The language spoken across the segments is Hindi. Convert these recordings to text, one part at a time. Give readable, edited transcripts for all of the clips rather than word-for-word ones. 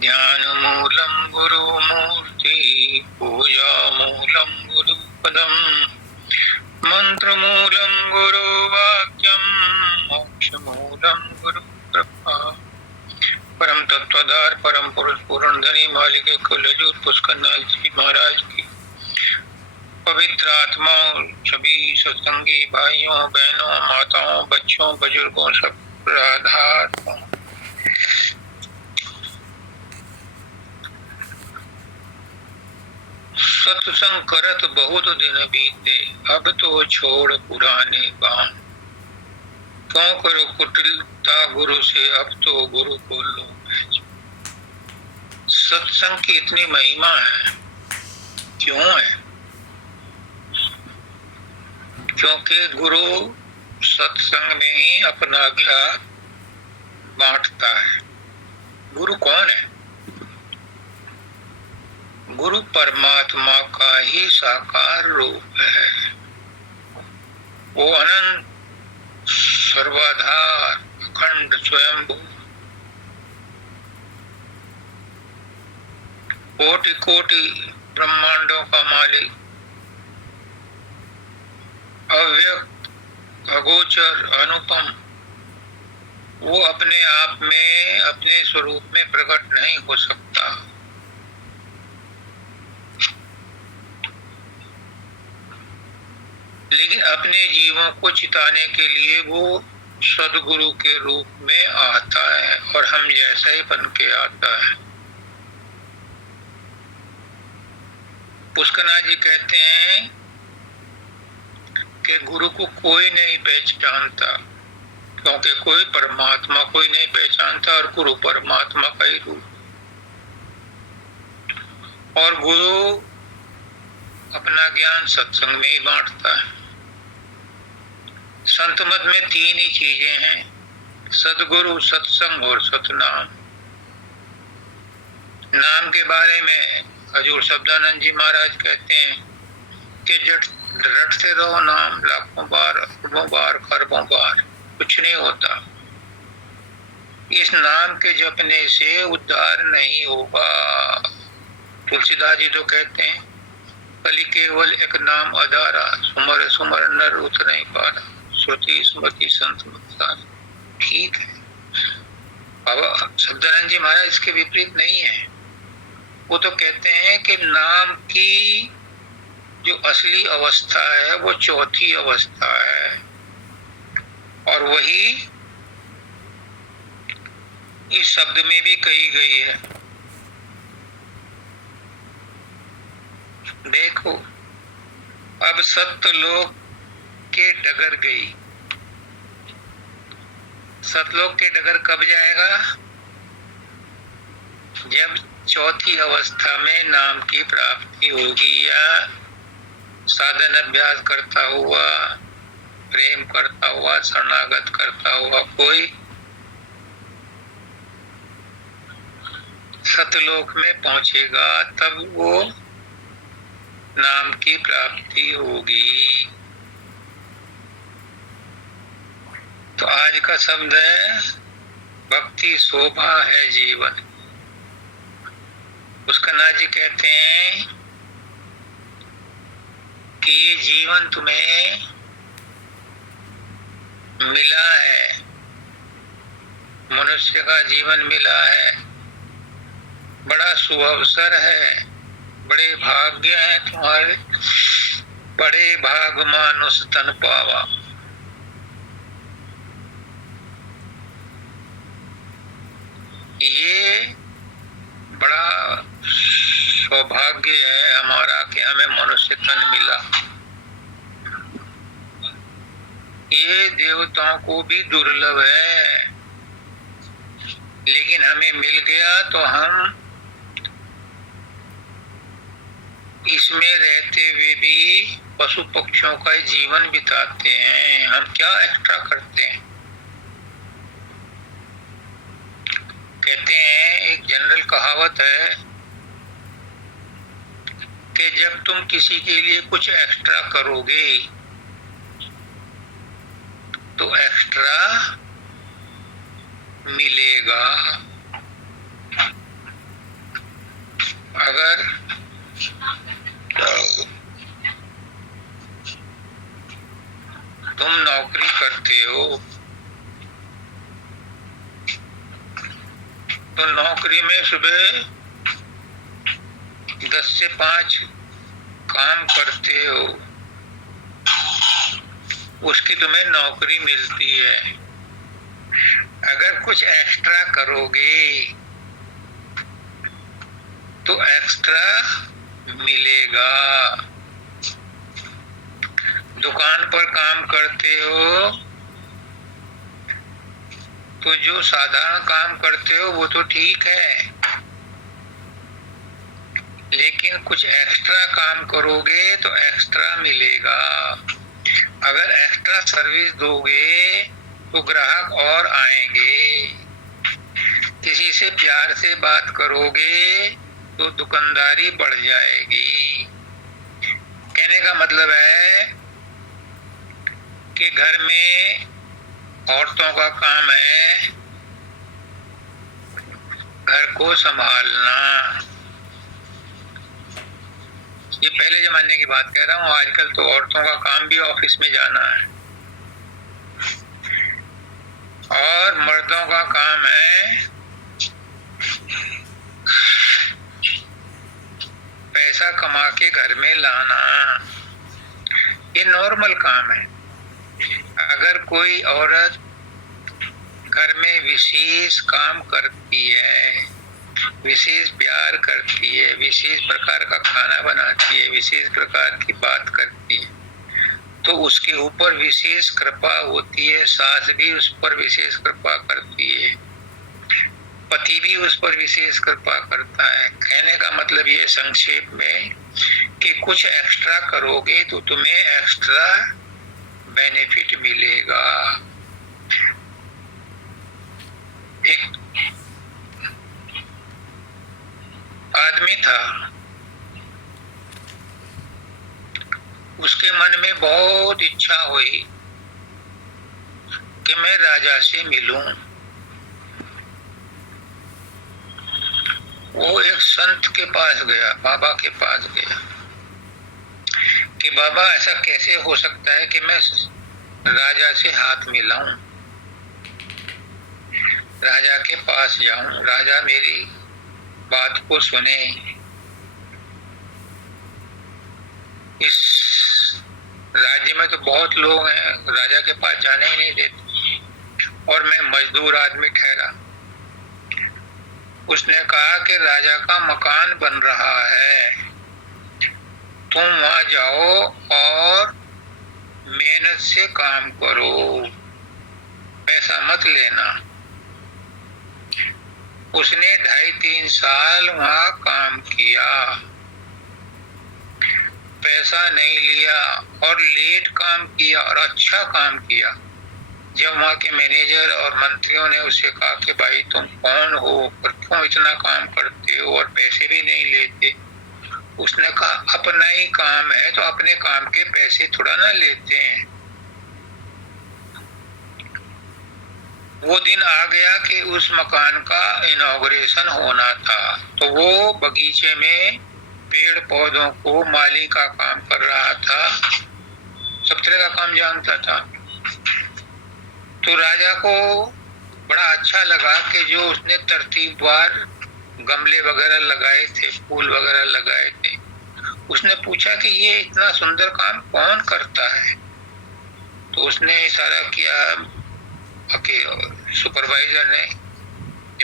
ज्ञानमूलं गुरुमूर्ति पूजामूलं गुरुपदम् मंत्रमूलं गुरुवाक्यं मोक्षमूलं गुरुकृपा। परम तत्वधार परम पुरुष पूर्ण धनी मालिक कुलजूर पुष्करनाथ जी महाराज की पवित्र आत्माओं, सभी सत्संगी भाइयों बहनों माताओं बच्चों बुजुर्गों सब राधा सत्संग करत बहुत दिन बीते, अब तो छोड़ पुराने बाण। क्यों करो कुटिलता गुरु से, अब तो गुरु को लो। सत्संग की इतनी महिमा है, क्यों है? क्योंकि गुरु सत्संग में ही अपना ज्ञान बांटता है। गुरु कौन है? गुरु परमात्मा का ही साकार रूप है। वो अनंत सर्वाधार अखंड स्वयंभू कोटि कोटि ब्रह्मांडों का मालिक, अव्यक्त अगोचर अनुपम, वो अपने आप में अपने स्वरूप में प्रकट नहीं हो सकता। लेकिन अपने जीवों को चिताने के लिए वो सदगुरु के रूप में आता है और हम जैसा ही बन के आता है। पुष्करनाथ जी कहते हैं कि गुरु को कोई नहीं पहचानता, क्योंकि कोई परमात्मा कोई नहीं पहचानता और गुरु परमात्मा का ही रूप। और गुरु अपना ज्ञान सत्संग में ही बांटता है। संत मत में तीन ही चीजें हैं, सदगुरु सत्संग और सतनाम। नाम के बारे में हजूर शब्दानंद जी महाराज कहते हैं कि रटते रहो नाम लाखों बार अरबों बार खरबों बार, कुछ नहीं होता। इस नाम के जपने से उद्धार नहीं होगा। तुलसीदास जी तो कहते हैं कली केवल एक नाम आधारा, सुमर सुमर नर उतरई पारा, श्रुति स्मृति संत मुक्तार। ठीक है, बाबा शब्दानंद जी महाराज इसके विपरीत नहीं है। वो तो कहते हैं कि नाम की जो असली अवस्था है वो चौथी अवस्था है, और वही इस शब्द में भी कही गई है। देखो, अब सत्यलोक के डगर गई। सतलोक के डगर कब जाएगा? जब चौथी अवस्था में नाम की प्राप्ति होगी, या साधन अभ्यास करता हुआ, प्रेम करता हुआ, शरणागत करता हुआ कोई सतलोक में पहुंचेगा, तब वो नाम की प्राप्ति होगी। तो आज का शब्द है भक्ति शोभा है जीवन। पुष्करनाथ जी कहते हैं कि ये जीवन तुम्हें मिला है, मनुष्य का जीवन मिला है, बड़ा सुअवसर है, बड़े भाग्य है तुम्हारे, बड़े भाग मानुष तन पावा। ये बड़ा सौभाग्य है हमारा कि हमें मनुष्य तन मिला। ये देवताओं को भी दुर्लभ है, लेकिन हमें मिल गया तो हम इसमें रहते हुए भी पशु पक्षियों का जीवन बिताते हैं। हम क्या एक्स्ट्रा करते हैं? कहते हैं, एक जनरल कहावत है कि जब तुम किसी के लिए कुछ एक्स्ट्रा करोगे तो एक्स्ट्रा मिलेगा। अगर तुम नौकरी करते हो तो नौकरी में सुबह 10 से 5 काम करते हो, उसकी तुम्हें नौकरी मिलती है। अगर कुछ एक्स्ट्रा करोगे तो एक्स्ट्रा मिलेगा। दुकान पर काम करते हो तो जो साधारण काम करते हो वो तो ठीक है, लेकिन कुछ एक्स्ट्रा काम करोगे तो एक्स्ट्रा मिलेगा। अगर एक्स्ट्रा सर्विस दोगे तो ग्राहक और आएंगे। किसी से प्यार से बात करोगे तो दुकानदारी बढ़ जाएगी। कहने का मतलब है कि घर में औरतों का काम है घर को संभालना। ये पहले जमाने की बात कह रहा हूँ, आजकल तो औरतों का काम भी ऑफिस में जाना है। और मर्दों का काम है पैसा कमा के घर में लाना। ये नॉर्मल काम है। अगर कोई औरत घर में विशेष काम करती है, विशेष प्यार करती है, विशेष प्रकार का खाना बनाती है, विशेष प्रकार की बात करती है, तो उसके ऊपर विशेष कृपा होती है। सास भी उस पर विशेष कृपा करती है, पति भी उस पर विशेष कृपा करता है। कहने का मतलब ये संक्षेप में कि कुछ एक्स्ट्रा करोगे तो तुम्हें एक्स्ट्रा बेनिफिट मिलेगा। एक आदमी था, उसके मन में बहुत इच्छा हुई कि मैं राजा से मिलूं। वो एक संत के पास गया, बाबा के पास गया कि बाबा ऐसा कैसे हो सकता है कि मैं राजा से हाथ मिलाऊं, राजा के पास जाऊं, राजा मेरी बात को सुने। इस राज्य में तो बहुत लोग हैं, राजा के पास जाने ही नहीं देते, और मैं मजदूर आदमी ठहरा। उसने कहा कि राजा का मकान बन रहा है, तुम वहां जाओ और मेहनत से काम करो, पैसा मत लेना। उसने 2.5-3 साल वहां काम किया, पैसा नहीं लिया और लेट काम किया और अच्छा काम किया। जब वहां के मैनेजर और मंत्रियों ने उससे कहा कि भाई तुम कौन हो और क्यों इतना काम करते हो और पैसे भी नहीं लेते, उसने कहा अपना ही काम है तो अपने काम के पैसे थोड़ा ना लेते हैं। वो दिन आ गया कि उस मकान का इनॉग्रेशन होना था, तो वो बगीचे में पेड़ पौधों को माली का काम कर रहा था, सब तरह का काम जानता था। तो राजा को बड़ा अच्छा लगा कि जो उसने तरतीबवार गमले वगैरह लगाए थे, फूल वगैरह लगाए थे, उसने पूछा कि ये इतना सुंदर काम कौन करता है। तो उसने इशारा किया कि सुपरवाइजर ने,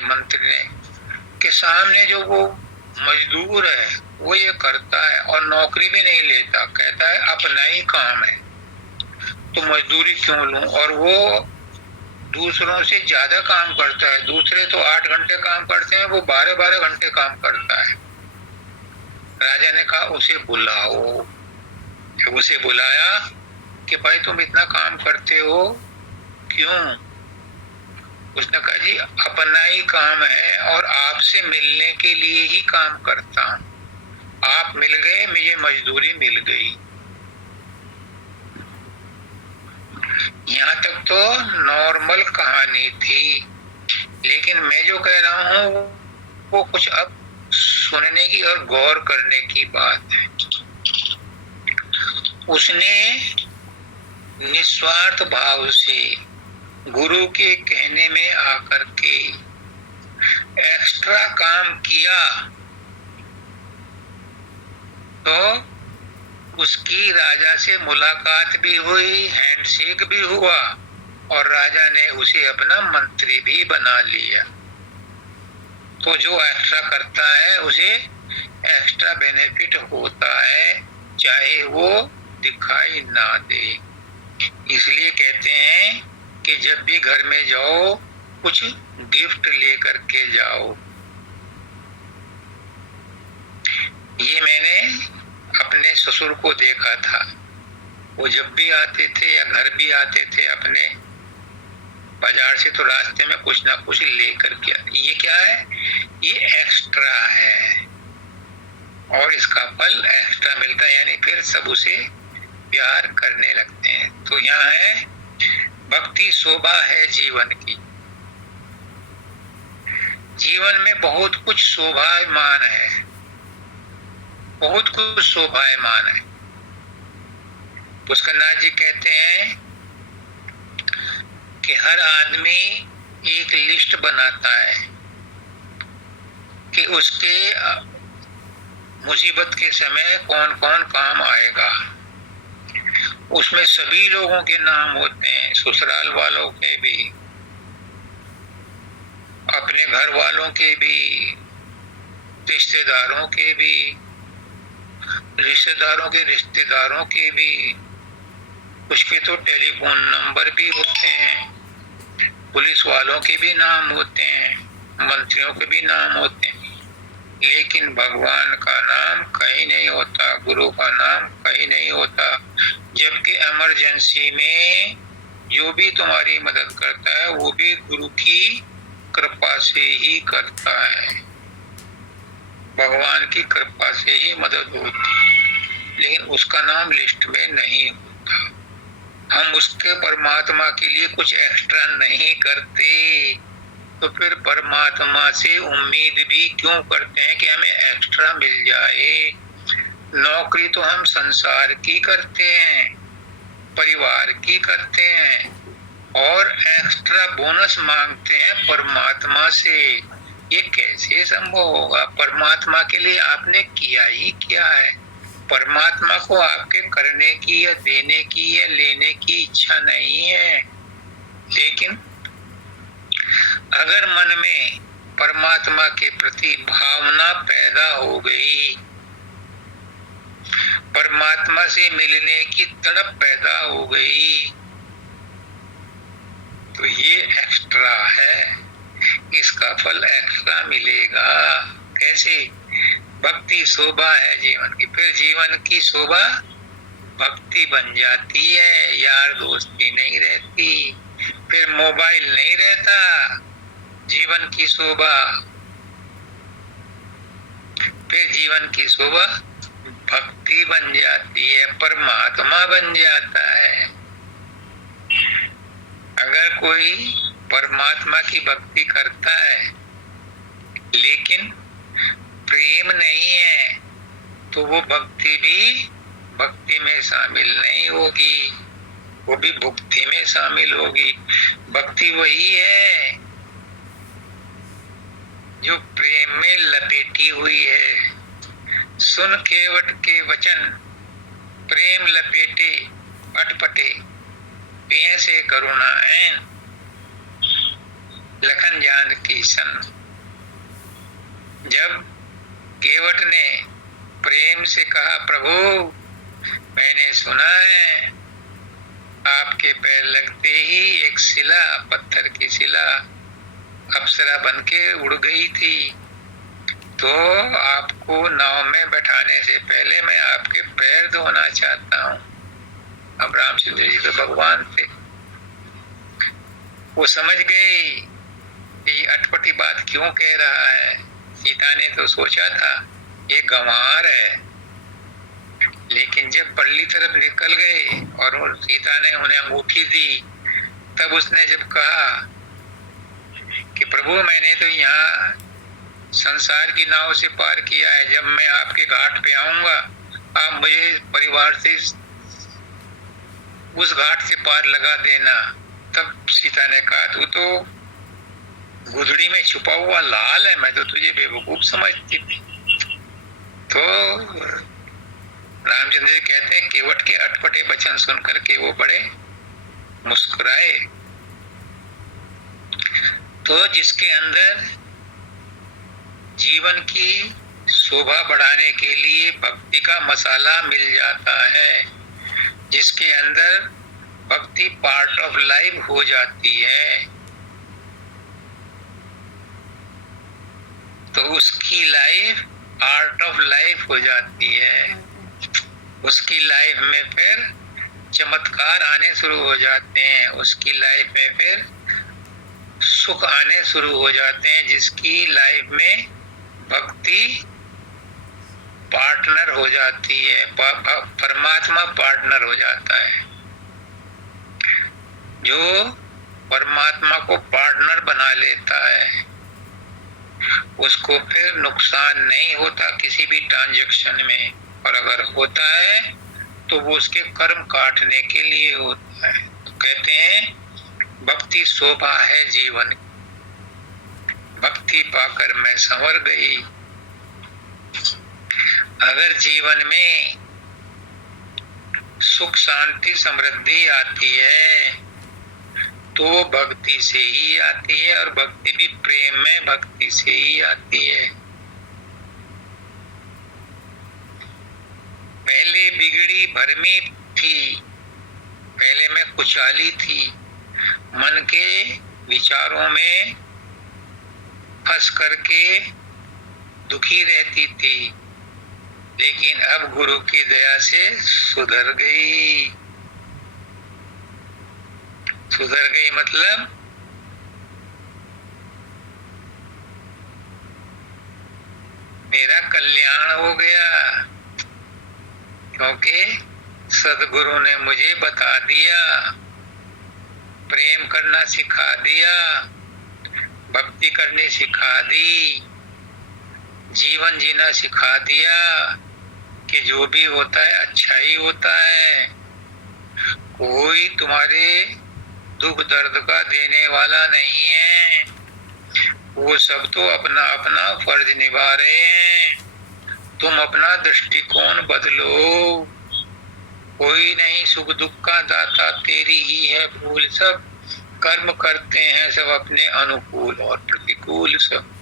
मंत्री ने, कि सामने जो वो मजदूर है वो ये करता है और नौकरी भी नहीं लेता, कहता है अपना ही काम है तो मजदूरी क्यों लूं। और वो दूसरों से ज्यादा काम करता है, दूसरे तो 8 घंटे काम करते हैं, वो 12-12 घंटे काम करता है। राजा ने कहा उसे बुलाओ। उसे बुलाया कि भाई तुम इतना काम करते हो क्यों? उसने कहा जी अपना ही काम है और आपसे मिलने के लिए ही काम करता हूं, आप मिल गए, मुझे मजदूरी मिल गई। यहाँ तक तो नॉर्मल कहानी थी, लेकिन मैं जो कह रहा हूँ वो कुछ अब सुनने की और गौर करने की बात है। उसने निस्वार्थ भाव से गुरु के कहने में आकर के एक्स्ट्रा काम किया तो उसकी राजा से मुलाकात भी हुई, हैंडशेक भी हुआ और राजा ने उसे अपना मंत्री भी बना लिया। तो जो एक्स्ट्रा करता है उसे एक्स्ट्रा बेनिफिट होता है, चाहे वो दिखाई ना दे। इसलिए कहते हैं कि जब भी घर में जाओ कुछ गिफ्ट लेकर के जाओ। ये मैंने अपने ससुर को देखा था, वो जब भी आते थे या घर भी आते थे अपने बाजार से, तो रास्ते में कुछ ना कुछ लेकर के, ये क्या है, ये एक्स्ट्रा है और इसका फल एक्स्ट्रा मिलता है, यानी फिर सब उसे प्यार करने लगते हैं। तो यहाँ है भक्ति शोभा है जीवन की। जीवन में बहुत कुछ शोभायमान है, बहुत कुछ शोभायमान है। पुष्करनाथ जी कहते हैं कि हर आदमी एक लिस्ट बनाता है कि उसके मुसीबत के समय कौन कौन काम आएगा। उसमें सभी लोगों के नाम होते हैं, ससुराल वालों के भी, अपने घर वालों के भी, रिश्तेदारों के भी, रिश्तेदारों के रिश्तेदारों के भी, कुछ के तो टेलीफोन नंबर भी होते हैं, पुलिस वालों के भी नाम होते हैं, मंत्रियों के भी नाम होते हैं, लेकिन भगवान का नाम कहीं नहीं होता, गुरु का नाम कहीं नहीं होता। जबकि इमरजेंसी में जो भी तुम्हारी मदद करता है वो भी गुरु की कृपा से ही करता है, भगवान की कृपा से ही मदद होती है, लेकिन उसका नाम लिस्ट में नहीं होता। हम उसके परमात्मा के लिए कुछ एक्स्ट्रा नहीं करते, तो फिर परमात्मा से उम्मीद भी क्यों करते हैं कि हमें एक्स्ट्रा मिल जाए। नौकरी तो हम संसार की करते हैं, परिवार की करते हैं, और एक्स्ट्रा बोनस मांगते हैं परमात्मा से। ये कैसे संभव होगा? परमात्मा के लिए आपने किया ही क्या है? परमात्मा को आपके करने की या देने की या लेने की इच्छा नहीं है, लेकिन अगर मन में परमात्मा के प्रति भावना पैदा हो गई, परमात्मा से मिलने की तड़प पैदा हो गई, तो ये एक्स्ट्रा है, इसका फल एक्स्ट्रा मिलेगा। कैसे? भक्ति शोभा है जीवन की। फिर जीवन की शोभा भक्ति बन जाती है, यार दोस्ती नहीं रहती, फिर मोबाइल नहीं रहता, जीवन की शोभा, फिर जीवन की शोभा भक्ति बन जाती है, परमात्मा बन जाता है। अगर कोई परमात्मा की भक्ति करता है लेकिन प्रेम नहीं है, तो वो भक्ति भी भक्ति में शामिल नहीं होगी, वो भी भक्ति में शामिल होगी। भक्ति वही है जो प्रेम में लपेटी हुई है। सुन केवट के वचन, प्रेम लपेटे अटपटे, पिए से करुणा ऐन, लखन जानकी सन। जब केवट ने प्रेम से कहा, प्रभु मैंने सुना है आपके पैर लगते ही एक शिला, पत्थर की शिला अप्सरा बनके उड़ गई थी, तो आपको नाव में बैठाने से पहले मैं आपके पैर धोना चाहता हूँ। अब रामचंद्र जी तो भगवान थे, वो समझ गए ये अटपटी बात क्यों कह रहा है। सीता ने तो सोचा था ये गंवार है, लेकिन जब परली तरफ निकल गए और सीता ने उन्हें अंगूठी दी, तब उसने जब कहा कि प्रभु मैंने तो यहाँ संसार की नाव से पार किया है। जब मैं आपके घाट पे आऊंगा, आप मुझे परिवार से उस घाट से पार लगा देना। तब सीता ने कहा, तू तो गुदड़ी में छुपा हुआ लाल है, मैं तो तुझे बेवकूफ समझती थी। तो रामचंद्र जी कहते हैं, केवट के अटपटे वचन सुनकर के वो बड़े मुस्कुराए। तो जिसके अंदर जीवन की शोभा बढ़ाने के लिए भक्ति का मसाला मिल जाता है, जिसके अंदर भक्ति पार्ट ऑफ लाइफ हो जाती है, तो उसकी लाइफ आर्ट ऑफ लाइफ हो जाती है। उसकी लाइफ में फिर चमत्कार आने शुरू हो जाते हैं, उसकी लाइफ में फिर सुख आने शुरू हो जाते हैं, जिसकी लाइफ में भक्ति पार्टनर हो जाती है, परमात्मा पार्टनर हो जाता है। जो परमात्मा को पार्टनर बना लेता है, उसको फिर नुकसान नहीं होता किसी भी ट्रांजैक्शन में, और अगर होता है तो वो उसके कर्म काटने के लिए होता है। तो कहते हैं, भक्ति शोभा है जीवन, भक्ति पाकर मैं संवर गई। अगर जीवन में सुख शांति समृद्धि आती है तो भक्ति से ही आती है, और भक्ति भी प्रेम में भक्ति से ही आती है। पहले बिगड़ी भरमी थी, पहले मैं कुचाली थी, मन के विचारों में फंस करके दुखी रहती थी, लेकिन अब गुरु की दया से सुधर गई। सुधर गई मतलब मेरा कल्याण हो गया, क्योंकि सदगुरु ने मुझे बता दिया, प्रेम करना सिखा दिया, भक्ति करनी सिखा दी, जीवन जीना सिखा दिया कि जो भी होता है अच्छा ही होता है। कोई तुम्हारे दुख दर्द का देने वाला नहीं है, वो सब तो अपना अपना फर्ज निभा रहे हैं। तुम अपना दृष्टिकोण बदलो। कोई नहीं सुख दुख का दाता, तेरी ही है भूल। सब कर्म करते हैं, सब अपने अनुकूल और प्रतिकूल। सब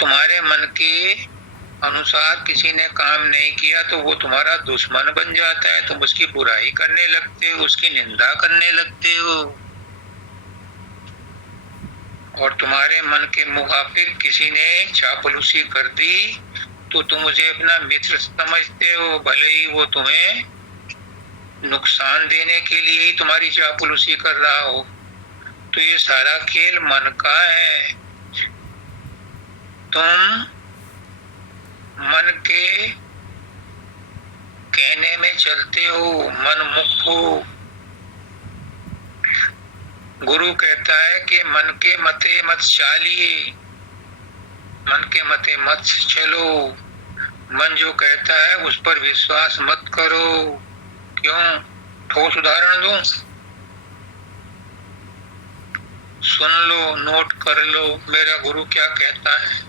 तुम्हारे मन के अनुसार किसी ने काम नहीं किया तो वो तुम्हारा दुश्मन बन जाता है, तुम उसकी बुराई करने लगते हो, उसकी निंदा करने लगते हो, और तुम्हारे मन के मुखाफिर किसी ने चापलूसी कर दी तो तुम उसे अपना मित्र समझते हो, भले ही वो तुम्हें नुकसान देने के लिए ही तुम्हारी चापलूसी कर रहा हो। तो ये सारा खेल मन का है। तुम मन के कहने में चलते हो, मन मुक्त हो। गुरु कहता है कि मन के मते मत चालिए, मन के मते मत चलो। मन जो कहता है उस पर विश्वास मत करो। क्यों? ठोस उदाहरण दूं? सुन लो, नोट कर लो, मेरा गुरु क्या कहता है।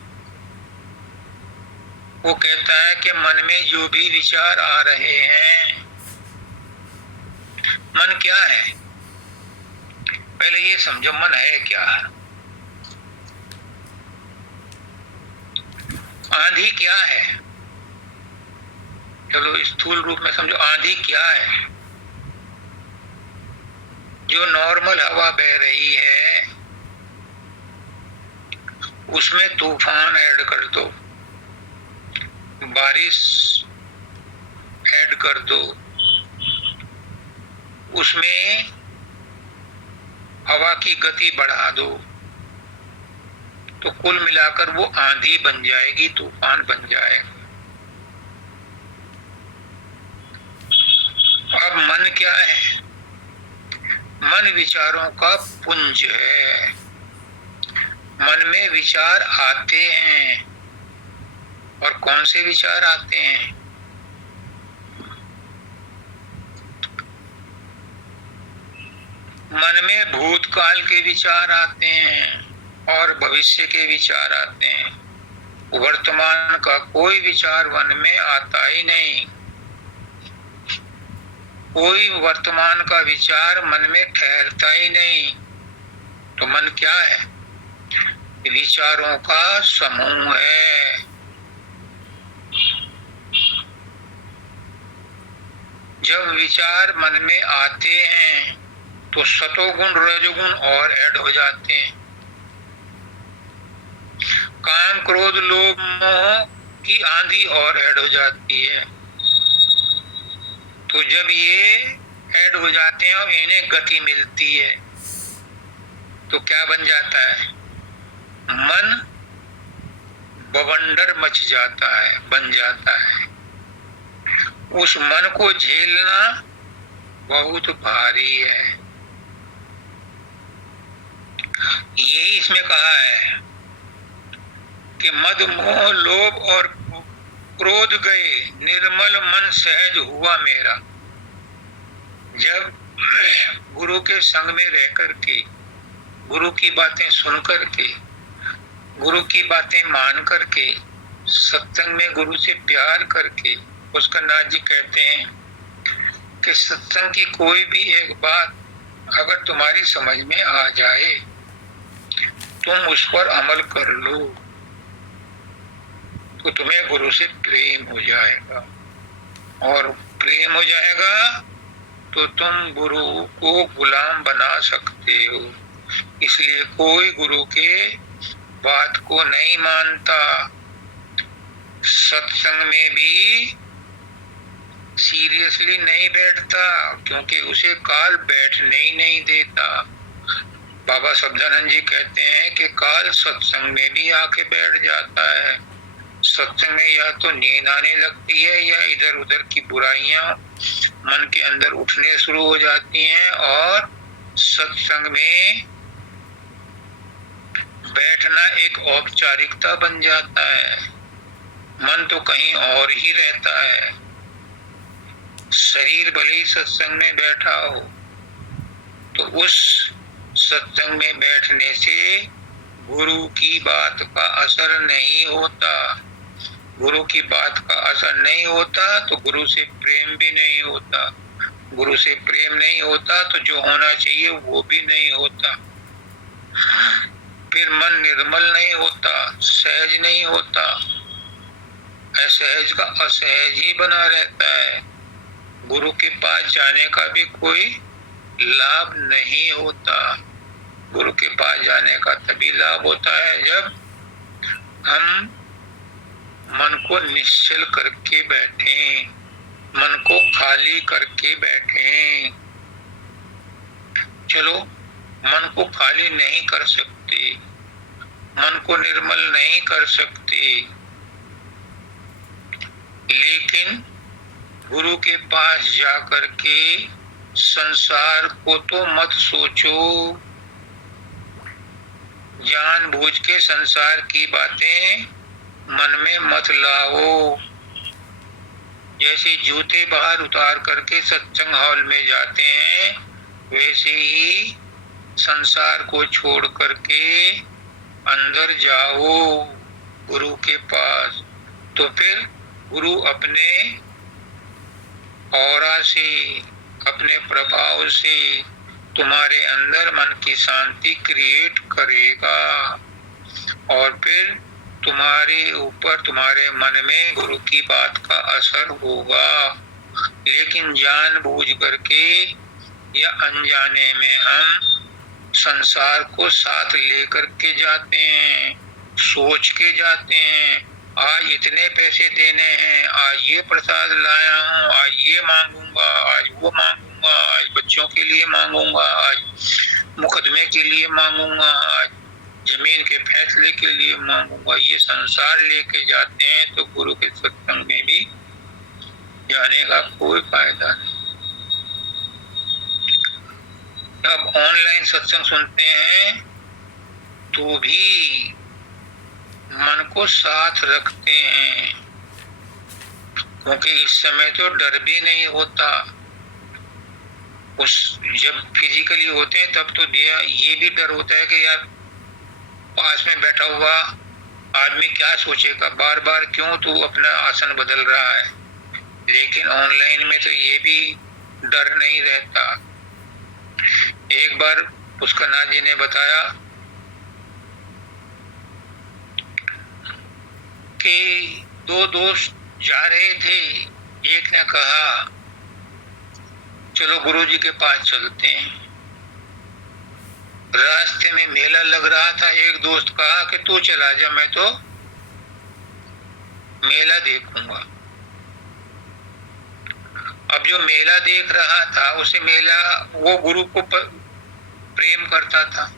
वो कहता है कि मन में जो भी विचार आ रहे हैं, मन क्या है? पहले ये समझो, मन है क्या? आंधी क्या है? चलो स्थूल रूप में समझो, आंधी क्या है? जो नॉर्मल हवा बह रही है उसमें तूफान ऐड कर दो, बारिश ऐड कर दो, उसमें हवा की गति बढ़ा दो, तो कुल मिलाकर वो आंधी बन जाएगी, तूफान बन जाएगा। अब मन क्या है? मन विचारों का पुंज है। मन में विचार आते हैं। और कौन से विचार आते हैं? मन में भूतकाल के विचार आते हैं और भविष्य के विचार आते हैं। वर्तमान का कोई विचार मन में आता ही नहीं। कोई वर्तमान का विचार मन में ठहरता ही नहीं। तो मन क्या है? विचारों का समूह है। जब विचार मन में आते हैं तो सतोगुण रजोगुण और ऐड हो जाते हैं। काम क्रोध लोभ मोह की आंधी और ऐड हो जाती है। तो जब ये ऐड हो जाते हैं और इन्हें गति मिलती है तो क्या बन जाता है? मन बवंडर मच जाता है, बन जाता है। उस मन को झेलना बहुत भारी है। यही इसमें कहा है कि मद मोह लोभ और क्रोध गए, निर्मल मन सहज हुआ मेरा। जब गुरु के संग में रह करके, गुरु की बातें सुन करके, गुरु की बातें मान करके, सत्संग में गुरु से प्यार करके, उसका नाथ जी कहते हैं कि सत्संग की कोई भी एक बात अगर तुम्हारी समझ में आ जाए, तुम उस पर अमल कर लो तो तुम्हें गुरु से प्रेम हो जाएगा। और प्रेम हो जाएगा तो तुम गुरु को गुलाम बना सकते हो। इसलिए कोई गुरु के बात को नहीं मानता। सत्संग में भी सीरियसली नहीं बैठता क्योंकि उसे काल बैठने ही नहीं देता। बाबा शब्दानंद जी कहते हैं कि काल सत्संग में भी आके बैठ जाता है। सत्संग में या तो नींद आने लगती है या इधर उधर की बुराइयां मन के अंदर उठने शुरू हो जाती हैं और सत्संग में बैठना एक औपचारिकता बन जाता है। मन तो कहीं और ही रहता है। शरीर भले ही सत्संग में बैठा हो तो उस सत्संग में बैठने से गुरु की बात का असर नहीं होता। गुरु की बात का असर नहीं होता तो गुरु से प्रेम भी नहीं होता। गुरु से प्रेम नहीं होता तो जो होना चाहिए वो भी नहीं होता। फिर मन निर्मल नहीं होता, सहज नहीं होता। असहज का असहज ही बना रहता है। गुरु के पास जाने का भी कोई लाभ नहीं होता। गुरु के पास जाने का तभी लाभ होता है जब हम मन को निश्चल करके बैठें, मन को खाली करके बैठें। चलो मन को खाली नहीं कर सकते, मन को निर्मल नहीं कर सकते, लेकिन गुरु के पास जाकर के संसार को तो मत सोचो। जानबूझ के संसार की बातें मन में मत लाओ। जैसे जूते बाहर उतार करके सत्संग हॉल में जाते हैं वैसे ही संसार को छोड़ करके अंदर जाओ गुरु के पास। तो फिर गुरु अपने औरा से, अपने प्रभाव से तुम्हारे अंदर मन की शांति क्रिएट करेगा और फिर तुम्हारे ऊपर, तुम्हारे मन में गुरु की बात का असर होगा। लेकिन जानबूझ करके या अनजाने में हम संसार को साथ लेकर के जाते हैं, सोच के जाते हैं आज इतने पैसे देने हैं, आज ये प्रसाद लाया हूँ, आज ये मांगूंगा, आज वो मांगूंगा, आज बच्चों के लिए मांगूंगा, आज मुकदमे के लिए मांगूंगा, आज जमीन के फैसले के लिए मांगूंगा। ये संसार लेके जाते हैं तो गुरु के सत्संग में भी जाने का कोई फायदा नहीं। अब ऑनलाइन सत्संग सुनते हैं तो भी मन को साथ रखते हैं, क्योंकि इस समय तो डर भी नहीं होता। उस जब फिजिकली होते हैं तब तो दिया ये भी डर होता है कि यार पास में बैठा हुआ आदमी क्या सोचेगा, बार बार क्यों तू अपना आसन बदल रहा है। लेकिन ऑनलाइन में तो ये भी डर नहीं रहता। एक बार पुष्करनाथ जी ने बताया कि दो दोस्त जा रहे थे। एक ने कहा चलो गुरुजी के पास चलते हैं। रास्ते में मेला लग रहा था। एक दोस्त कहा कि तू चला जा, मैं तो मेला देखूंगा। अब जो मेला देख रहा था उसे मेला वो गुरु को प्रेम करता था,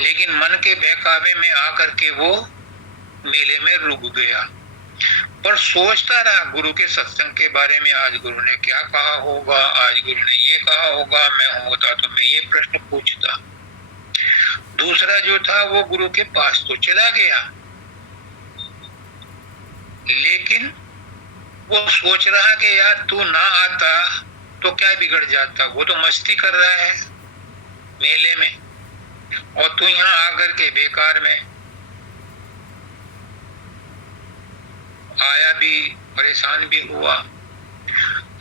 लेकिन मन के बहकावे में आकर के वो मेले में रुक गया। पर सोचता रहा गुरु के सत्संग के बारे में, आज गुरु ने क्या कहा होगा, आज गुरु ने ये कहा होगा, मैं होता तो मैं ये प्रश्न पूछता। दूसरा जो था वो गुरु के पास तो चला गया, लेकिन वो सोच रहा कि यार तू ना आता तो क्या बिगड़ जाता। वो तो मस्ती कर रहा है मेले में, और तू यहाँ आकर के बेकार में आया भी, परेशान भी हुआ।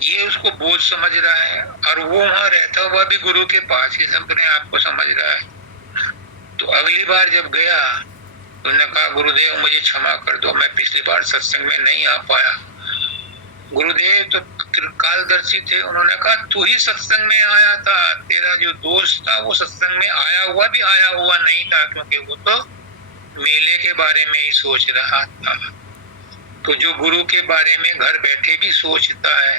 ये उसको बोझ समझ रहा है, और वो वहां रहता हुआ भी गुरु के पास ही अपने आप को समझ रहा है। तो अगली बार जब गया तो उन्होंने कहा गुरुदेव मुझे क्षमा कर दो, मैं पिछली बार सत्संग में नहीं आ पाया। गुरुदेव तो त्रिकालदर्शी थे, उन्होंने कहा तू ही सत्संग में आया था, तेरा जो दोस्त था वो सत्संग में आया हुआ भी आया हुआ नहीं था, क्योंकि वो तो मेले के बारे में ही सोच रहा था। तो जो गुरु के बारे में घर बैठे भी सोचता है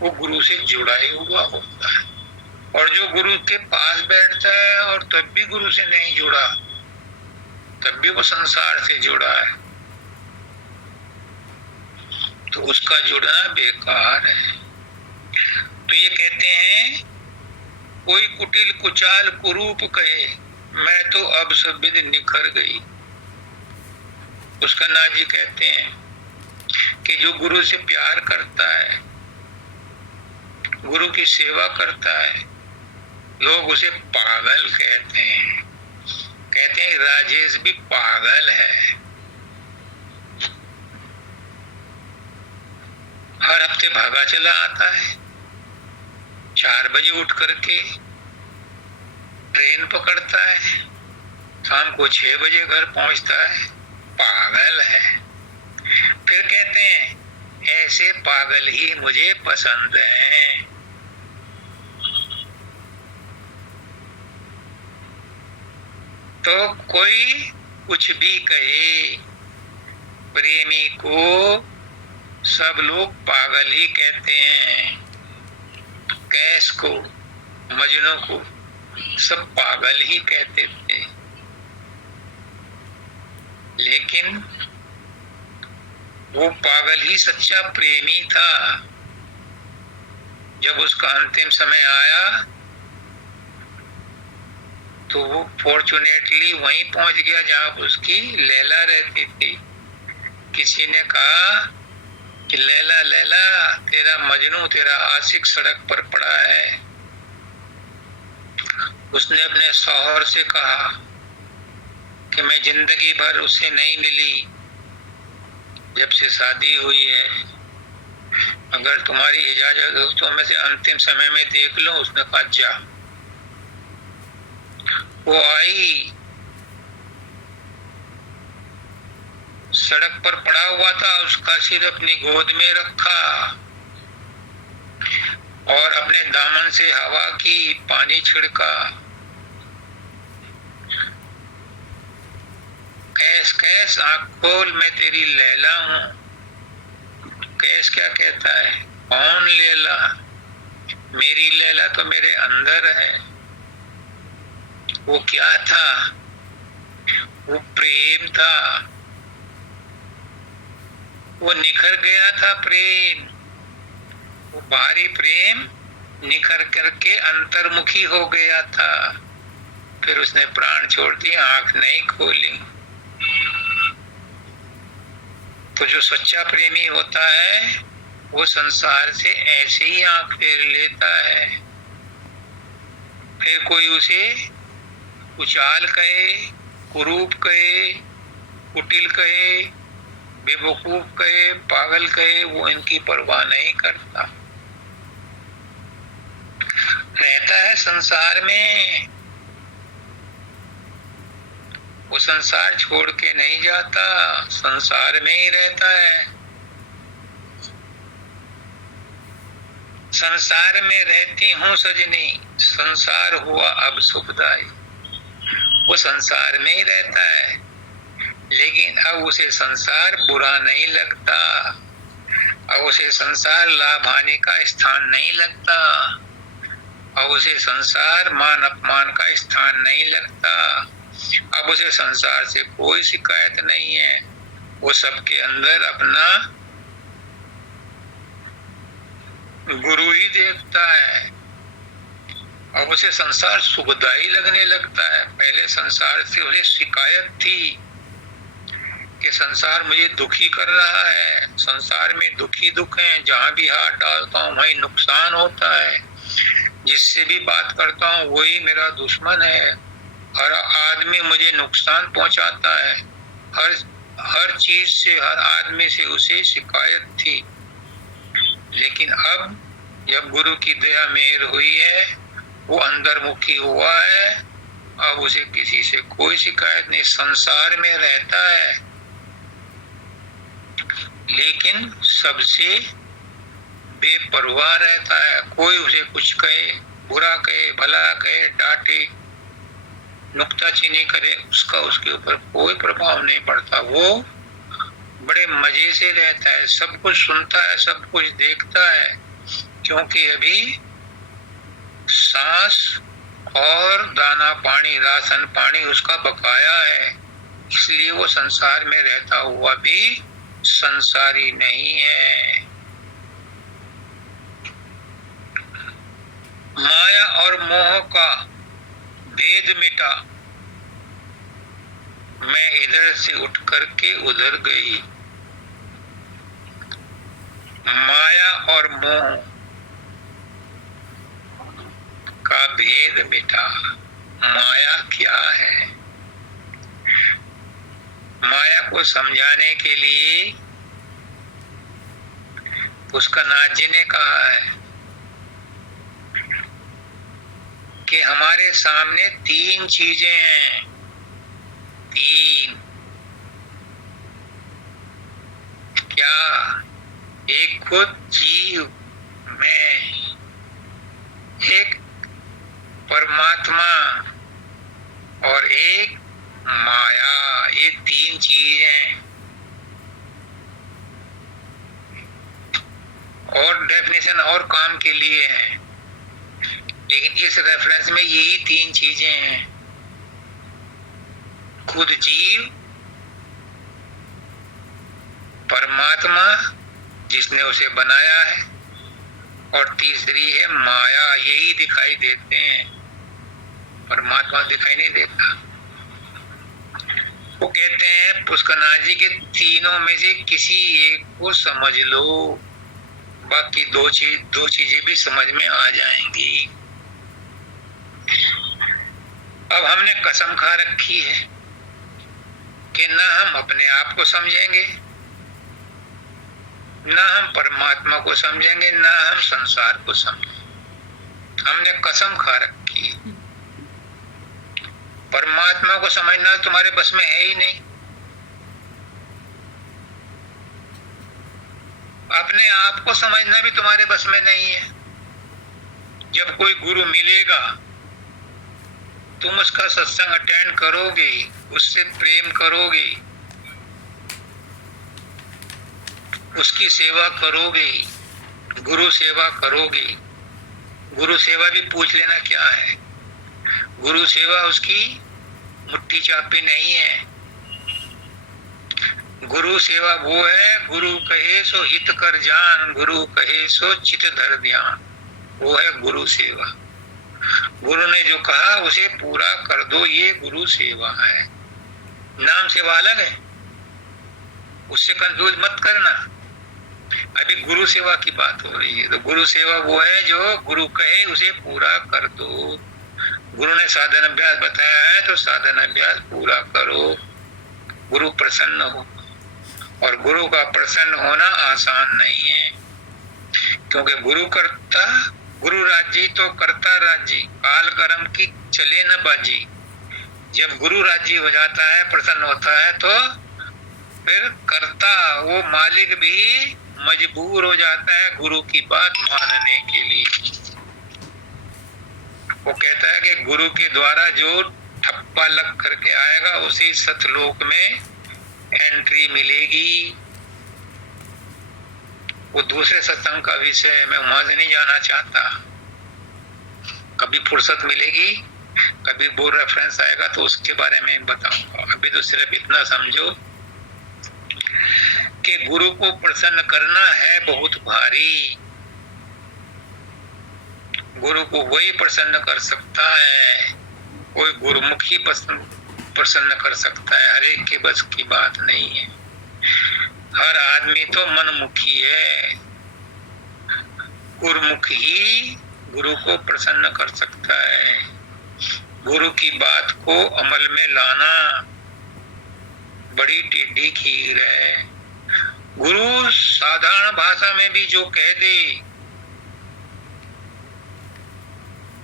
वो गुरु से जुड़ा ही हुआ होता है, और जो गुरु के पास बैठता है और तब भी गुरु से नहीं जुड़ा, तब भी वो संसार से जुड़ा है, तो उसका जुड़ना बेकार है। तो ये कहते हैं कोई कुटिल कुचाल कुरूप कहे, मैं तो अब सब विद निखर गई। पुष्करनाथ जी कहते हैं कि जो गुरु से प्यार करता है, गुरु की सेवा करता है, लोग उसे पागल कहते हैं। कहते हैं राजेश भी पागल है। हर हफ्ते भागा चला आता है, 4 बजे उठ करके ट्रेन पकड़ता है, शाम को 6 बजे घर पहुंचता है। पागल है। फिर कहते हैं ऐसे पागल ही मुझे पसंद हैं। तो कोई कुछ भी कहे, प्रेमी को सब लोग पागल ही कहते हैं। कैस को, मजनू को सब पागल ही कहते थे, लेकिन वो पागल ही सच्चा प्रेमी था। जब उसका अंतिम समय आया तो वो फॉर्चुनेटली वहीं पहुंच गया जहां उसकी लैला रहती थी। किसी ने कहा कि लैला लैला तेरा मजनू, तेरा आशिक सड़क पर पड़ा है। उसने अपने शौहर से कहा कि मैं जिंदगी भर उसे नहीं मिली जब से शादी हुई है, अगर तुम्हारी इजाजत हो तो मैं से अंतिम समय में देख लो। उसने कहा जा। वो आई, सड़क पर पड़ा हुआ था, उसका सिर अपनी गोद में रखा और अपने दामन से हवा की, पानी छिड़का। कैस कैस आँख खोल, मैं तेरी लैला हूँ। कैस क्या कहता है, कौन लैला? मेरी लैला तो मेरे अंदर है। वो क्या था? वो प्रेम था। वो निखर गया था प्रेम। वो बाहरी प्रेम निखर करके अंतर्मुखी हो गया था। फिर उसने प्राण छोड़ दिया, आंख नहीं खोली। तो जो सच्चा प्रेमी होता है वो संसार से ऐसे ही आंख फेर लेता है। फिर कोई उसे कुचाल कहे, कुरूप कहे, कुटिल कहे, बेवकूफ कहे, पागल कहे, वो इनकी परवाह नहीं करता। रहता है संसार में, वो संसार छोड़ के नहीं जाता, संसार में ही रहता है। संसार में रहती हूँ सजनी, संसार हुआ अब सुखदाई। वो संसार में ही रहता है, लेकिन अब उसे संसार बुरा नहीं लगता, अब उसे संसार लाभ हानि का स्थान नहीं लगता, अब उसे संसार मान अपमान का स्थान नहीं लगता, अब उसे संसार से कोई शिकायत नहीं है। वो सबके अंदर अपना गुरु ही देखता है। अब उसे संसार सुखदाई लगने लगता है। पहले संसार से उसे शिकायत थी कि संसार मुझे दुखी कर रहा है, संसार में दुखी दुख है, जहां भी हाथ डालता हूँ वहीं नुकसान होता है, जिससे भी बात करता हूँ वही मेरा दुश्मन है, हर आदमी मुझे नुकसान पहुंचाता है। हर चीज से, हर आदमी से उसे शिकायत थी। लेकिन अब जब गुरु की दया मेहर हुई है, वो अंतर्मुखी हुआ है, अब उसे किसी से कोई शिकायत नहीं, संसार में रहता है, लेकिन सबसे बेपरवाह रहता है। कोई उसे कुछ कहे, बुरा कहे, भला कहे, डांटे, नुक्ताचीनी करे, उसका उसके ऊपर कोई प्रभाव नहीं पड़ता। वो बड़े मजे से रहता है, सब कुछ सुनता है, सब कुछ देखता है, क्योंकि अभी सांस और दाना पानी, राशन पानी उसका बकाया है, इसलिए वो संसार में रहता हुआ भी संसारी नहीं है। माया और मोह का भेद मिटा, मैं इधर से उठ करके उधर गई। माया और मोह का भेद मिटा। माया क्या है? माया को समझाने के लिए पुष्करनाथ जी ने कहा है कि हमारे सामने तीन चीजें हैं, तीन। क्या? एक खुद जीव में, एक परमात्मा और एक माया। ये तीन चीज हैं। और डेफिनेशन और काम के लिए है, लेकिन इस रेफरेंस में यही तीन चीजें हैं। खुद जीव, परमात्मा जिसने उसे बनाया है, और तीसरी है माया। यही दिखाई देते हैं, परमात्मा दिखाई नहीं देता। वो कहते हैं पुष्करनाथ जी के तीनों में से किसी एक को समझ लो, बाकी दो चीजें भी समझ में आ जाएंगी। अब हमने कसम खा रखी है कि ना हम अपने आप को समझेंगे, ना हम परमात्मा को समझेंगे, ना हम संसार को समझेंगे। हमने कसम खा रखी है। परमात्मा को समझना तुम्हारे बस में है ही नहीं, अपने आप को समझना भी तुम्हारे बस में नहीं है। जब कोई गुरु मिलेगा तुम उसका सत्संग अटेंड करोगे, उससे प्रेम करोगे, उसकी सेवा करोगे, गुरु सेवा करोगे। गुरु सेवा भी पूछ लेना क्या है। गुरु सेवा उसकी मुट्ठी चापी नहीं है। गुरु सेवा वो है, गुरु कहे सो हित कर जान, गुरु कहे सो चित धर ध्यान, वो है गुरु सेवा। गुरु ने जो कहा उसे पूरा कर दो, ये गुरु सेवा है। नाम सेवा अलग है, उससे कंफ्यूज मत करना। अभी गुरु सेवा की बात हो रही है, तो गुरु सेवा वो है जो गुरु कहे उसे पूरा कर दो। गुरु ने साधन अभ्यास बताया है तो साधन अभ्यास पूरा करो, गुरु प्रसन्न हो। और गुरु का प्रसन्न होना आसान नहीं है, क्योंकि गुरु राज्य तो करता राज्य, काल कर्म की चले न बाजी। जब गुरु राज्य हो जाता है, प्रसन्न होता है, तो फिर करता वो मालिक भी मजबूर हो जाता है गुरु की बात मानने के लिए। वो कहता है कि गुरु के द्वारा जो ठप्पा लग करके आएगा उसे सतलोक में एंट्री मिलेगी। वो दूसरे सत्संग का विषय मैं वहां से नहीं जाना चाहता। कभी फुर्सत मिलेगी, कभी वो रेफरेंस आएगा तो उसके बारे में बताऊंगा। अभी तो सिर्फ इतना समझो कि गुरु को प्रसन्न करना है बहुत भारी। गुरु को वही प्रसन्न कर सकता है, कोई गुरुमुख ही प्रसन्न कर सकता है। हर एक के बस की बात नहीं है। हर आदमी तो मनमुखी है, गुरुमुख ही गुरु को प्रसन्न कर सकता है। गुरु की बात को अमल में लाना बड़ी टेढ़ी खीर है। गुरु साधारण भाषा में भी जो कह दे,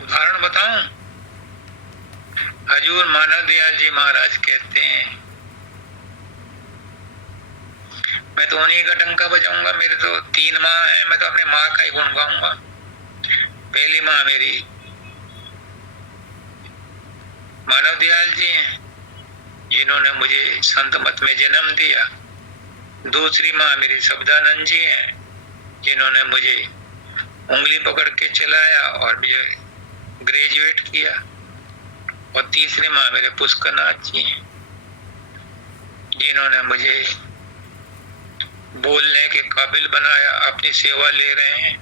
उदाहरण बताऊं, हजूर मानव दयाल जी महाराज कहते हैं, मैं तो उन्हीं का डंका बजाऊंगा। मेरे तो 3 माँ है, मैं तो अपने माँ का ही गुण गाऊंगा। पहली माँ मेरी मानव दयाल जी हैं, जिन्होंने मुझे संत मत में जन्म दिया। दूसरी माँ मेरी शब्दानंद जी हैं, जिन्होंने मुझे उंगली पकड़ के चलाया और मुझे ग्रेजुएट किया। और तीसरी माँ मेरे पुष्करनाथ जी हैं, जिन्होंने मुझे बोलने के काबिल बनाया, अपनी सेवा ले रहे हैं।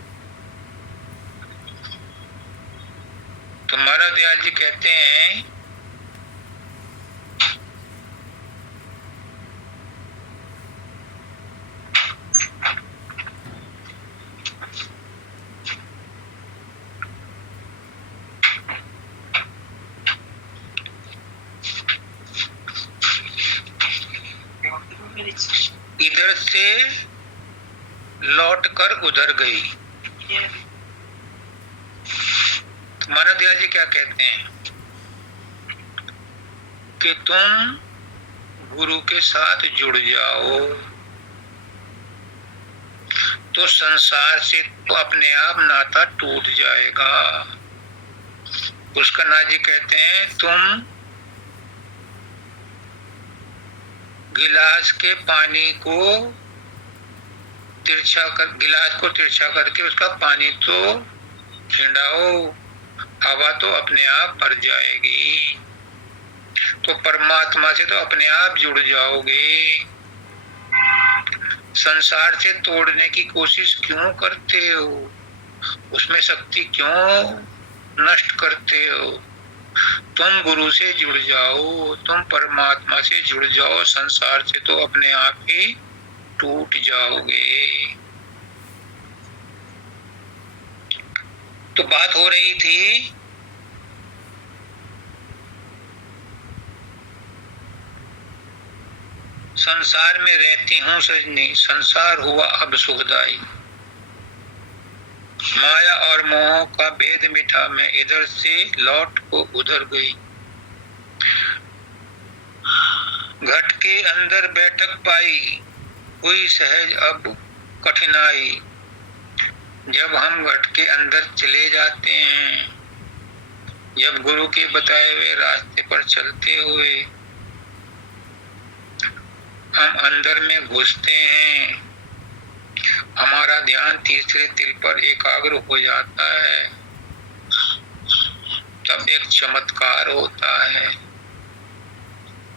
तो मानव दयाल जी कहते हैं इधर से लौट कर उधर गई। मानव दयाल जी क्या कहते हैं कि तुम गुरु के साथ जुड़ जाओ तो संसार से तो अपने आप नाता टूट जाएगा। पुष्करनाथ जी कहते हैं, तुम गिलास के पानी को गिलास को तिरछा करके उसका पानी तो छिड़ाओ, हवा तो अपने आप भर जाएगी। तो परमात्मा से तो अपने आप जुड़ जाओगे। संसार से तोड़ने की कोशिश क्यों करते हो? उसमें शक्ति क्यों नष्ट करते हो? तुम गुरु से जुड़ जाओ, तुम परमात्मा से जुड़ जाओ, संसार से तो अपने आप ही टूट जाओगे। तो बात हो रही थी संसार में रहती हूँ सजनी, संसार हुआ अब सुखदाई। माया और मोह का भेद मिठा, मैं इधर से लौट को उधर गई। घट के अंदर बैठक पाई, हुई सहज अब कठिनाई। जब हम घट के अंदर चले जाते हैं, जब गुरु के बताए हुए रास्ते पर चलते हुए हम अंदर में घुसते हैं, हमारा ध्यान तीसरे तिल पर एकाग्र हो जाता है, तब एक चमत्कार होता है।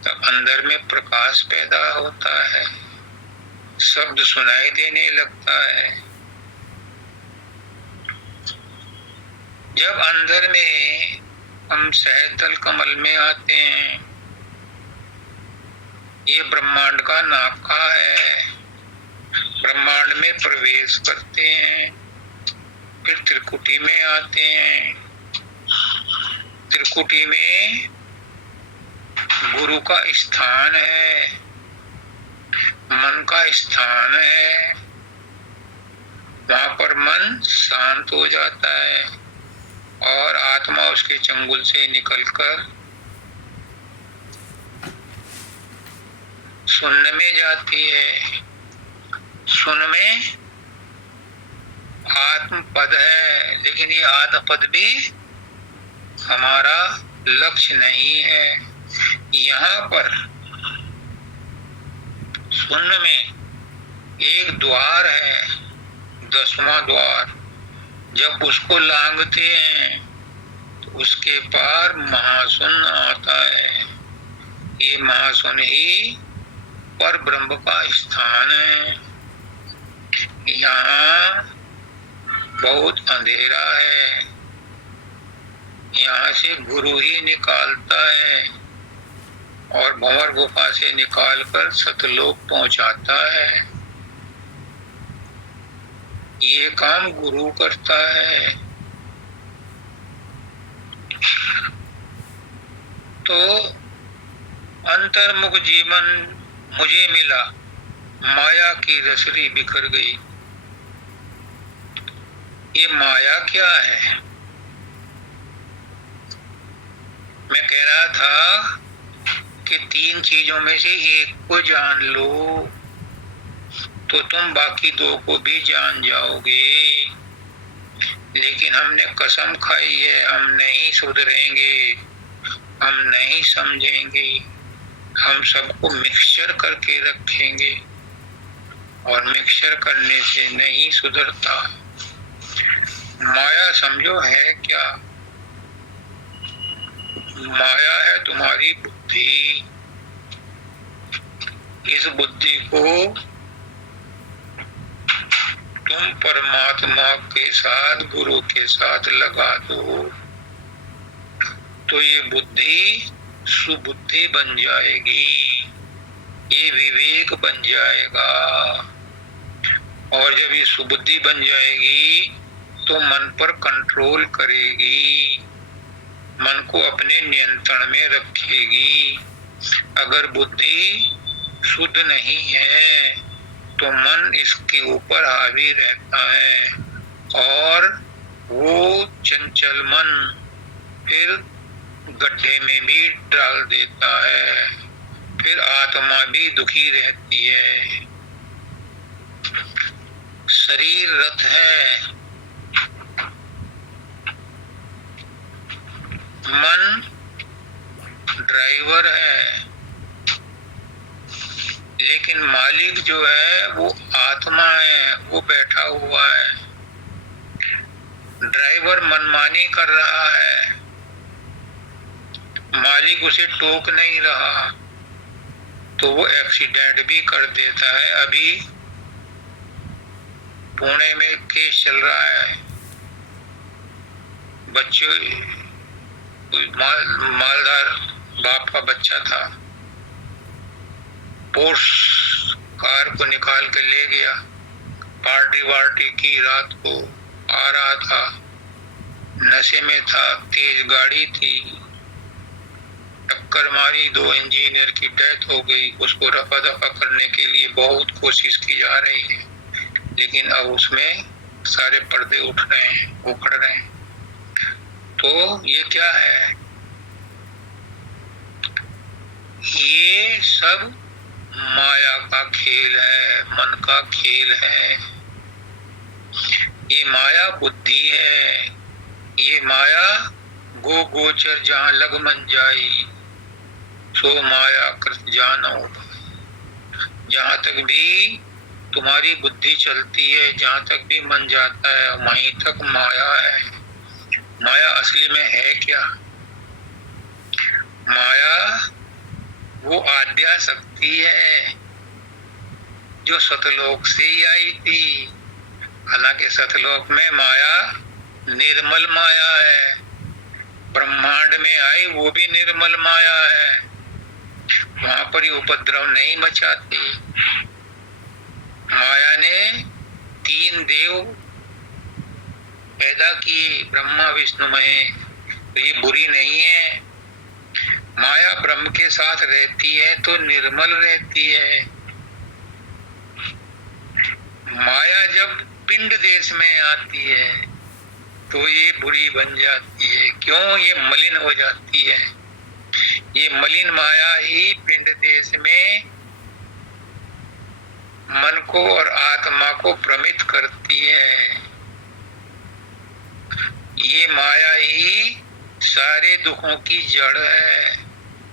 तब अंदर में प्रकाश पैदा होता है, शब्द सुनाई देने लगता है। जब अंदर में हम सहस्त्र कमल में आते हैं, ये ब्रह्मांड का नाका है, ब्रह्मांड में प्रवेश करते हैं, फिर त्रिकुटी में आते हैं। त्रिकुटी में गुरु का स्थान है, मन का स्थान है, वहां पर मन शांत हो जाता है और आत्मा उसके चंगुल से निकलकर शून्य में जाती है। शून्य में आत्म पद है, लेकिन ये आत्म पद भी हमारा लक्ष्य नहीं है। यहाँ पर शून्य में एक द्वार है, 10वां द्वार। जब उसको लांघते हैं तो उसके पार महाशून्य आता है। ये महाशून्य ही पर ब्रह्म का स्थान है। यहाँ बहुत अंधेरा है, यहाँ से गुरु ही निकालता है और भंवर गुफा से निकालकर सतलोक पहुंचाता है। ये काम गुरु करता है। तो अंतर्मुख जीवन मुझे मिला, माया की रसरी बिखर गई। ये माया क्या है? मैं कह रहा था कि 3 चीजों में से एक को जान लो तो तुम बाकी 2 को भी जान जाओगे। लेकिन हमने कसम खाई है, हम नहीं सुधरेंगे, हम नहीं समझेंगे, हम सबको मिक्सचर करके रखेंगे और मिक्सचर करने से नहीं सुधरता। माया समझो है क्या? माया है तुम्हारी बुद्धि। इस बुद्धि को तुम परमात्मा के साथ, गुरु के साथ लगा दो तो ये बुद्धि सुबुद्धि बन जाएगी, ये विवेक बन जाएगा। और जब ये सुबुद्धि बन जाएगी तो मन पर कंट्रोल करेगी, मन को अपने नियंत्रण में रखेगी। अगर बुद्धि शुद्ध नहीं है तो मन इसके ऊपर हावी रहता है और वो चंचल मन फिर गड्ढे में भी डाल देता है, फिर आत्मा भी दुखी रहती है। शरीर रथ है, मन ड्राइवर है, लेकिन मालिक जो है वो आत्मा है, वो बैठा हुआ है। ड्राइवर मनमानी कर रहा है, मालिक उसे टोक नहीं रहा तो वो एक्सीडेंट भी कर देता है। अभी पुणे में केस चल रहा है, बच्चों मालदार बाप का बच्चा था, पोर्श कार को निकाल के ले गया, पार्टी वार्टी की, रात को आ रहा था, नशे में था, तेज गाड़ी थी, टक्कर मारी, 2 इंजीनियर की डेथ हो गई। उसको रफा दफा करने के लिए बहुत कोशिश की जा रही है, लेकिन अब उसमें सारे पर्दे उठ रहे हैं, उखड़ रहे हैं। तो ये क्या है? ये सब माया का खेल है, मन का खेल है। ये माया बुद्धि है, ये माया गो गोचर जहाँ लग मन जाई सो माया कृत जानो। जहाँ तक भी तुम्हारी बुद्धि चलती है, जहाँ तक भी मन जाता है, वहीं तक माया है। माया असली में है क्या? माया वो आद्या शक्ति है जो सतलोक से ही आई थी। हालांकि सतलोक में माया निर्मल माया है। ब्रह्मांड में आई वो भी निर्मल माया है, वहां पर ये उपद्रव नहीं मचाती। माया ने 3 देव पैदा किए, ब्रह्मा विष्णु महेश, तो ये बुरी नहीं है। माया ब्रह्म के साथ रहती है तो निर्मल रहती है। माया जब पिंड देश में आती है तो ये बुरी बन जाती है। क्यों? ये मलिन हो जाती है। ये मलिन माया ही पिंड देश में मन को और आत्मा को भ्रमित करती है। ये माया ही सारे दुखों की जड़ है।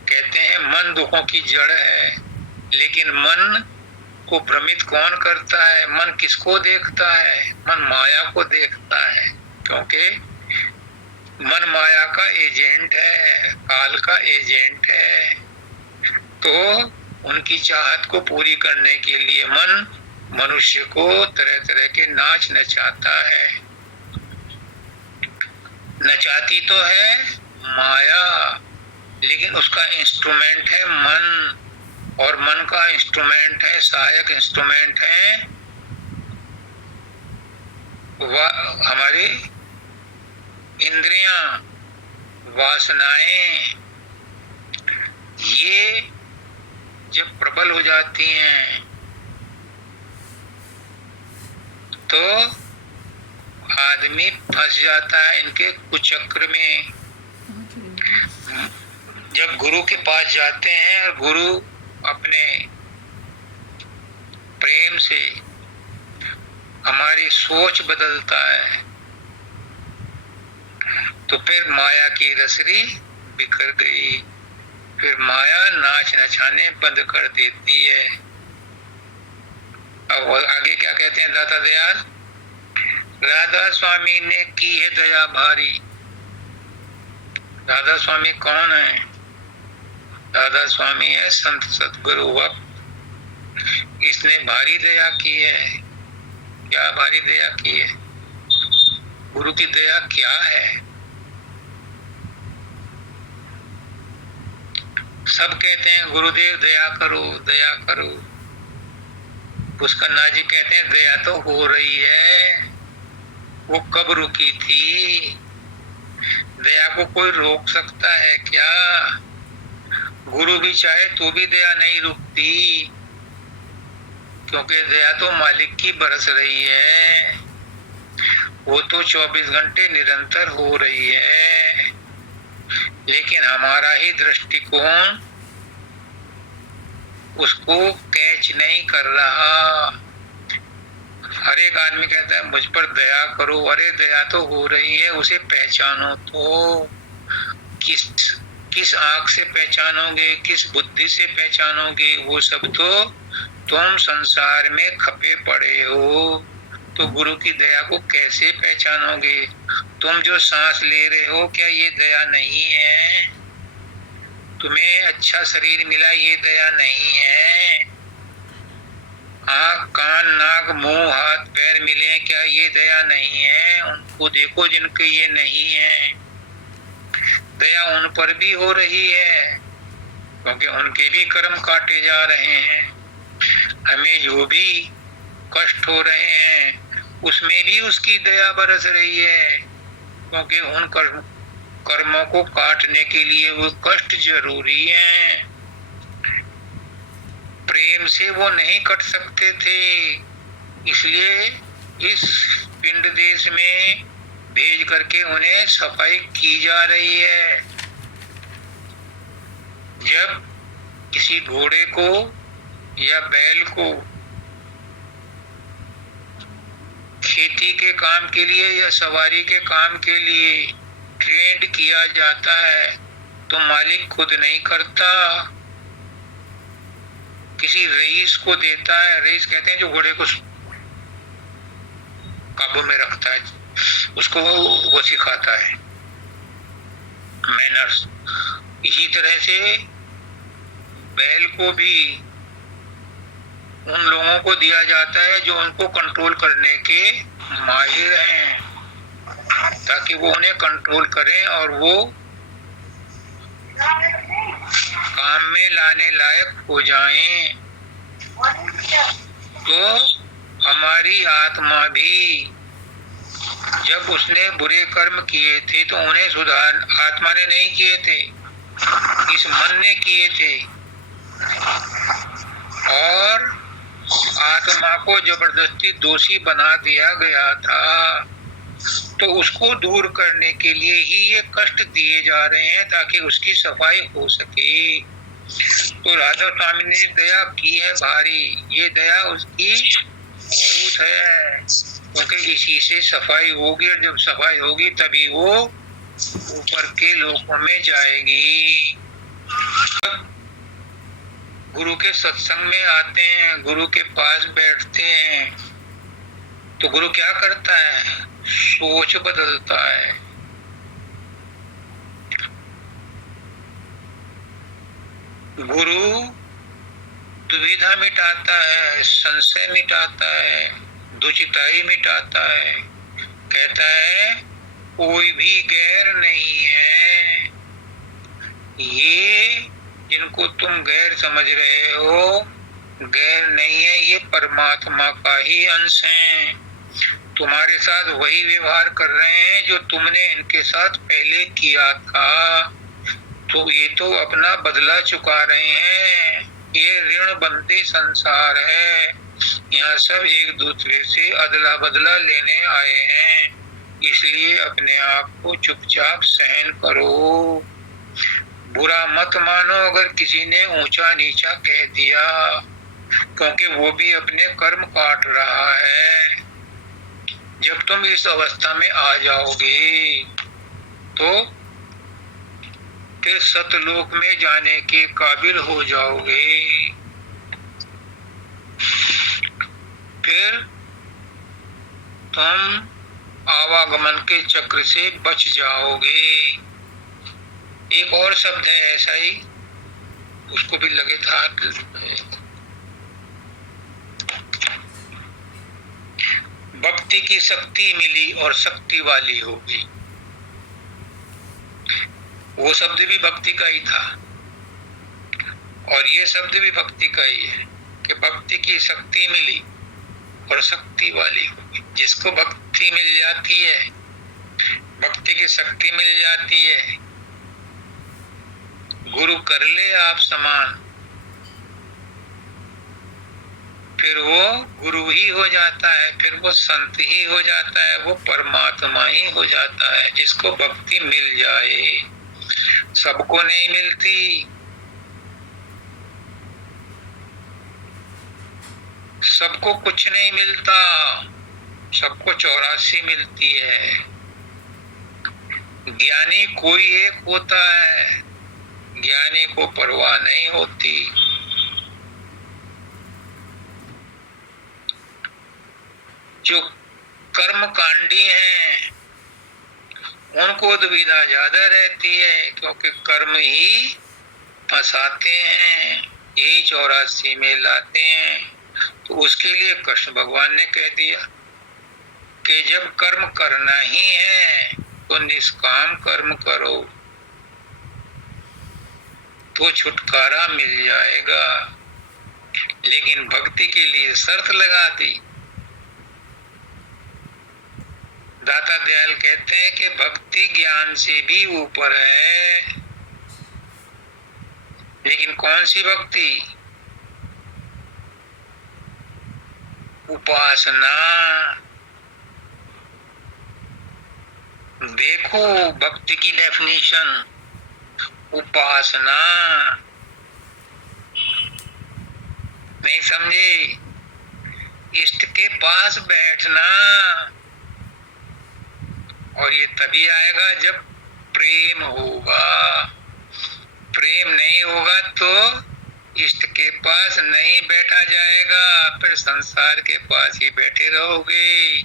कहते हैं मन दुखों की जड़ है, लेकिन मन को भ्रमित कौन करता है? मन किसको देखता है? मन माया को देखता है, क्योंकि मन माया का एजेंट है, काल का एजेंट है। तो उनकी चाहत को पूरी करने के लिए मन मनुष्य को तरह तरह के नाच नचाता है। नचाती तो है माया, लेकिन उसका इंस्ट्रूमेंट है मन, और मन का इंस्ट्रूमेंट है, सहायक इंस्ट्रूमेंट है हमारी इंद्रियां, वासनाएं। ये जब प्रबल हो जाती हैं तो आदमी फंस जाता है इनके कुचक्र में। जब गुरु के पास जाते हैं और गुरु अपने प्रेम से हमारी सोच बदलता है, तो फिर माया की रसरी बिखर गई। फिर माया नाच नचाने बंद कर देती है। अब आगे क्या कहते हैं दाता दयाल? राधा स्वामी ने की है दया भारी। राधा स्वामी कौन है? राधा स्वामी है संत सतगुरु वक्त। इसने भारी दया की है। क्या भारी दया की है? गुरु की दया क्या है? सब कहते हैं गुरुदेव दया करो दया करो। पुष्करनाथ जी कहते हैं दया तो हो रही है, वो कब रुकी थी? दया को कोई रोक सकता है क्या? गुरु भी चाहे तो भी दया नहीं रुकती, क्योंकि दया तो मालिक की बरस रही है। वो तो 24 घंटे निरंतर हो रही है, लेकिन हमारा ही दृष्टिकोण उसको कैच नहीं कर रहा। हर एक आदमी कहता है मुझ पर दया करो। अरे दया तो हो रही है, उसे पहचानो तो। किस आंख से पहचानोगे, किस बुद्धि से पहचानोगे? वो सब तो तुम संसार में खपे पड़े हो, तो गुरु की दया को कैसे पहचानोगे? तुम जो सांस ले रहे हो, क्या ये दया नहीं है? तुम्हें अच्छा शरीर मिला, ये दया नहीं है? आँख कान नाक मुंह हाथ पैर मिले, क्या ये दया नहीं है? उनको देखो जिनके ये नहीं है। दया उन पर भी हो रही है, क्योंकि उनके भी कर्म काटे जा रहे हैं। हमें जो भी कष्ट हो रहे हैं उसमें भी उसकी दया बरस रही है, क्योंकि उन कर्मों को काटने के लिए वो कष्ट जरूरी है। प्रेम से वो नहीं कट सकते थे, इसलिए इस पिंड देश में भेज करके उन्हें सफाई की जा रही है। जब किसी घोड़े को या बैल को खेती के काम के लिए या सवारी के काम के लिए ट्रेंड किया जाता है, तो मालिक खुद नहीं करता, किसी रईस को देता है। रईस कहते हैं जो घोड़े को काबू में रखता है, उसको वो सिखाता है मैनर्स। इसी तरह से बैल को भी उन लोगों को दिया जाता है जो उनको कंट्रोल करने के माहिर हैं। ताकि वो उन्हें कंट्रोल करें और वो काम में लाने लायक हो जाएं। तो हमारी आत्मा भी जब उसने बुरे कर्म किए थे तो उन्हें सुधार आत्मा ने नहीं किए थे, इस मन ने किए थे। और आत्मा को जबरदस्ती दोषी बना दिया गया था, तो उसको दूर करने के लिए ही ये कष्ट दिए जा रहे हैं ताकि उसकी सफाई हो सके। तो राधा स्वामी ने दया की है भारी, ये दया उसकी बहुत है, क्योंकि इसी से सफाई होगी, और जब सफाई होगी तभी वो ऊपर के लोकों में जाएगी। गुरु के सत्संग में आते हैं, गुरु के पास बैठते हैं, तो गुरु क्या करता है? सोच बदलता है। गुरु दुविधा मिटाता है, संशय मिटाता है, दुचिताई मिटाता है। कहता है कोई भी गैर नहीं है, ये जिनको तुम गैर समझ रहे हो गैर नहीं है, ये परमात्मा का ही अंश है। तुम्हारे साथ वही व्यवहार कर रहे हैं जो तुमने इनके साथ पहले किया था, तो ये तो अपना बदला चुका रहे हैं। ये ऋण बंदी संसार है, यहाँ सब एक दूसरे से अदला बदला लेने आए हैं, इसलिए अपने आप को चुपचाप सहन करो। बुरा मत मानो अगर किसी ने ऊंचा नीचा कह दिया, क्योंकि वो भी अपने कर्म काट रहा है। जब तुम इस अवस्था में आ जाओगे तो फिर सतलोक में जाने के काबिल हो जाओगे। फिर तुम आवागमन के चक्र से बच जाओगे। एक और शब्द है ऐसा ही, उसको भी लगे था, भक्ति की शक्ति मिली और शक्ति वाली हो गई। वो शब्द भी भक्ति का ही था और ये शब्द भी भक्ति का ही है कि भक्ति की शक्ति मिली और शक्ति वाली हो गई। जिसको भक्ति मिल जाती है, भक्ति की शक्ति मिल जाती है, गुरु कर ले आप समान, फिर वो गुरु ही हो जाता है, फिर वो संत ही हो जाता है, वो परमात्मा ही हो जाता है। जिसको भक्ति मिल जाए, सबको नहीं मिलती, सबको कुछ नहीं मिलता, सबको 84 मिलती है। ज्ञानी कोई एक होता है, ज्ञानी को परवाह नहीं होती। जो कर्मकांडी हैं उनको दुविधा ज्यादा रहती है, क्योंकि कर्म ही फंसाते हैं, यही 84 में लाते हैं। तो उसके लिए कृष्ण भगवान ने कह दिया कि जब कर्म करना ही है तो निष्काम कर्म करो, तो छुटकारा मिल जाएगा। लेकिन भक्ति के लिए शर्त लगा दी। दाता दयाल कहते हैं कि भक्ति ज्ञान से भी ऊपर है। लेकिन कौन सी भक्ति? उपासना। देखो भक्ति की डेफिनेशन, उपासना। नहीं समझे? इष्ट के पास बैठना, और ये तभी आएगा जब प्रेम होगा। प्रेम नहीं होगा तो इष्ट के पास नहीं बैठा जाएगा, फिर संसार के पास ही बैठे रहोगे,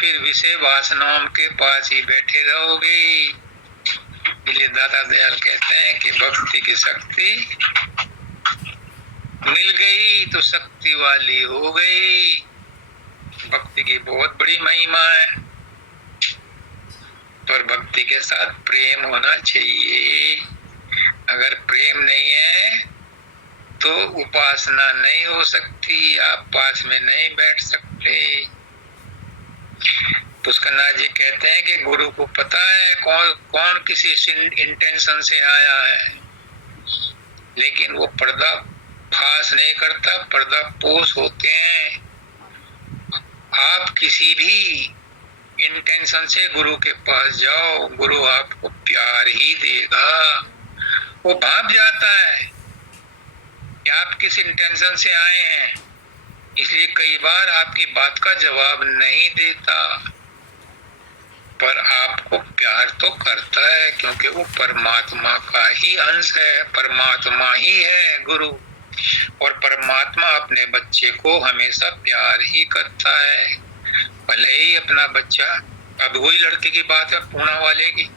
फिर विषय वासनाओं के पास ही बैठे रहोगे। इसलिए दादा दयाल कहते हैं कि भक्ति की शक्ति मिल गई तो शक्ति वाली हो गई। भक्ति की बहुत बड़ी महिमा है। पर भक्ति के साथ प्रेम होना चाहिए। अगर प्रेम नहीं है तो उपासना नहीं हो सकती, आप पास में नहीं बैठ सकते। पुष्करनाथ जी कहते हैं कि गुरु को पता है कौन कौन किसी इंटेंशन से आया है, लेकिन वो पर्दा फास नहीं करता, पर्दा पोष होते हैं। आप किसी भी इंटेंशन से गुरु के पास जाओ, गुरु आपको प्यार ही देगा। वो भाप जाता है कि आप किस इंटेंशन से आए हैं, इसलिए कई बार आपकी बात का जवाब नहीं देता, पर आपको प्यार तो करता है, क्योंकि वो परमात्मा का ही अंश है, परमात्मा ही है गुरु। और परमात्मा अपने बच्चे को हमेशा प्यार ही करता है। भले ही अपना बच्चा, अब वही लड़के की बात है पूना वाले की,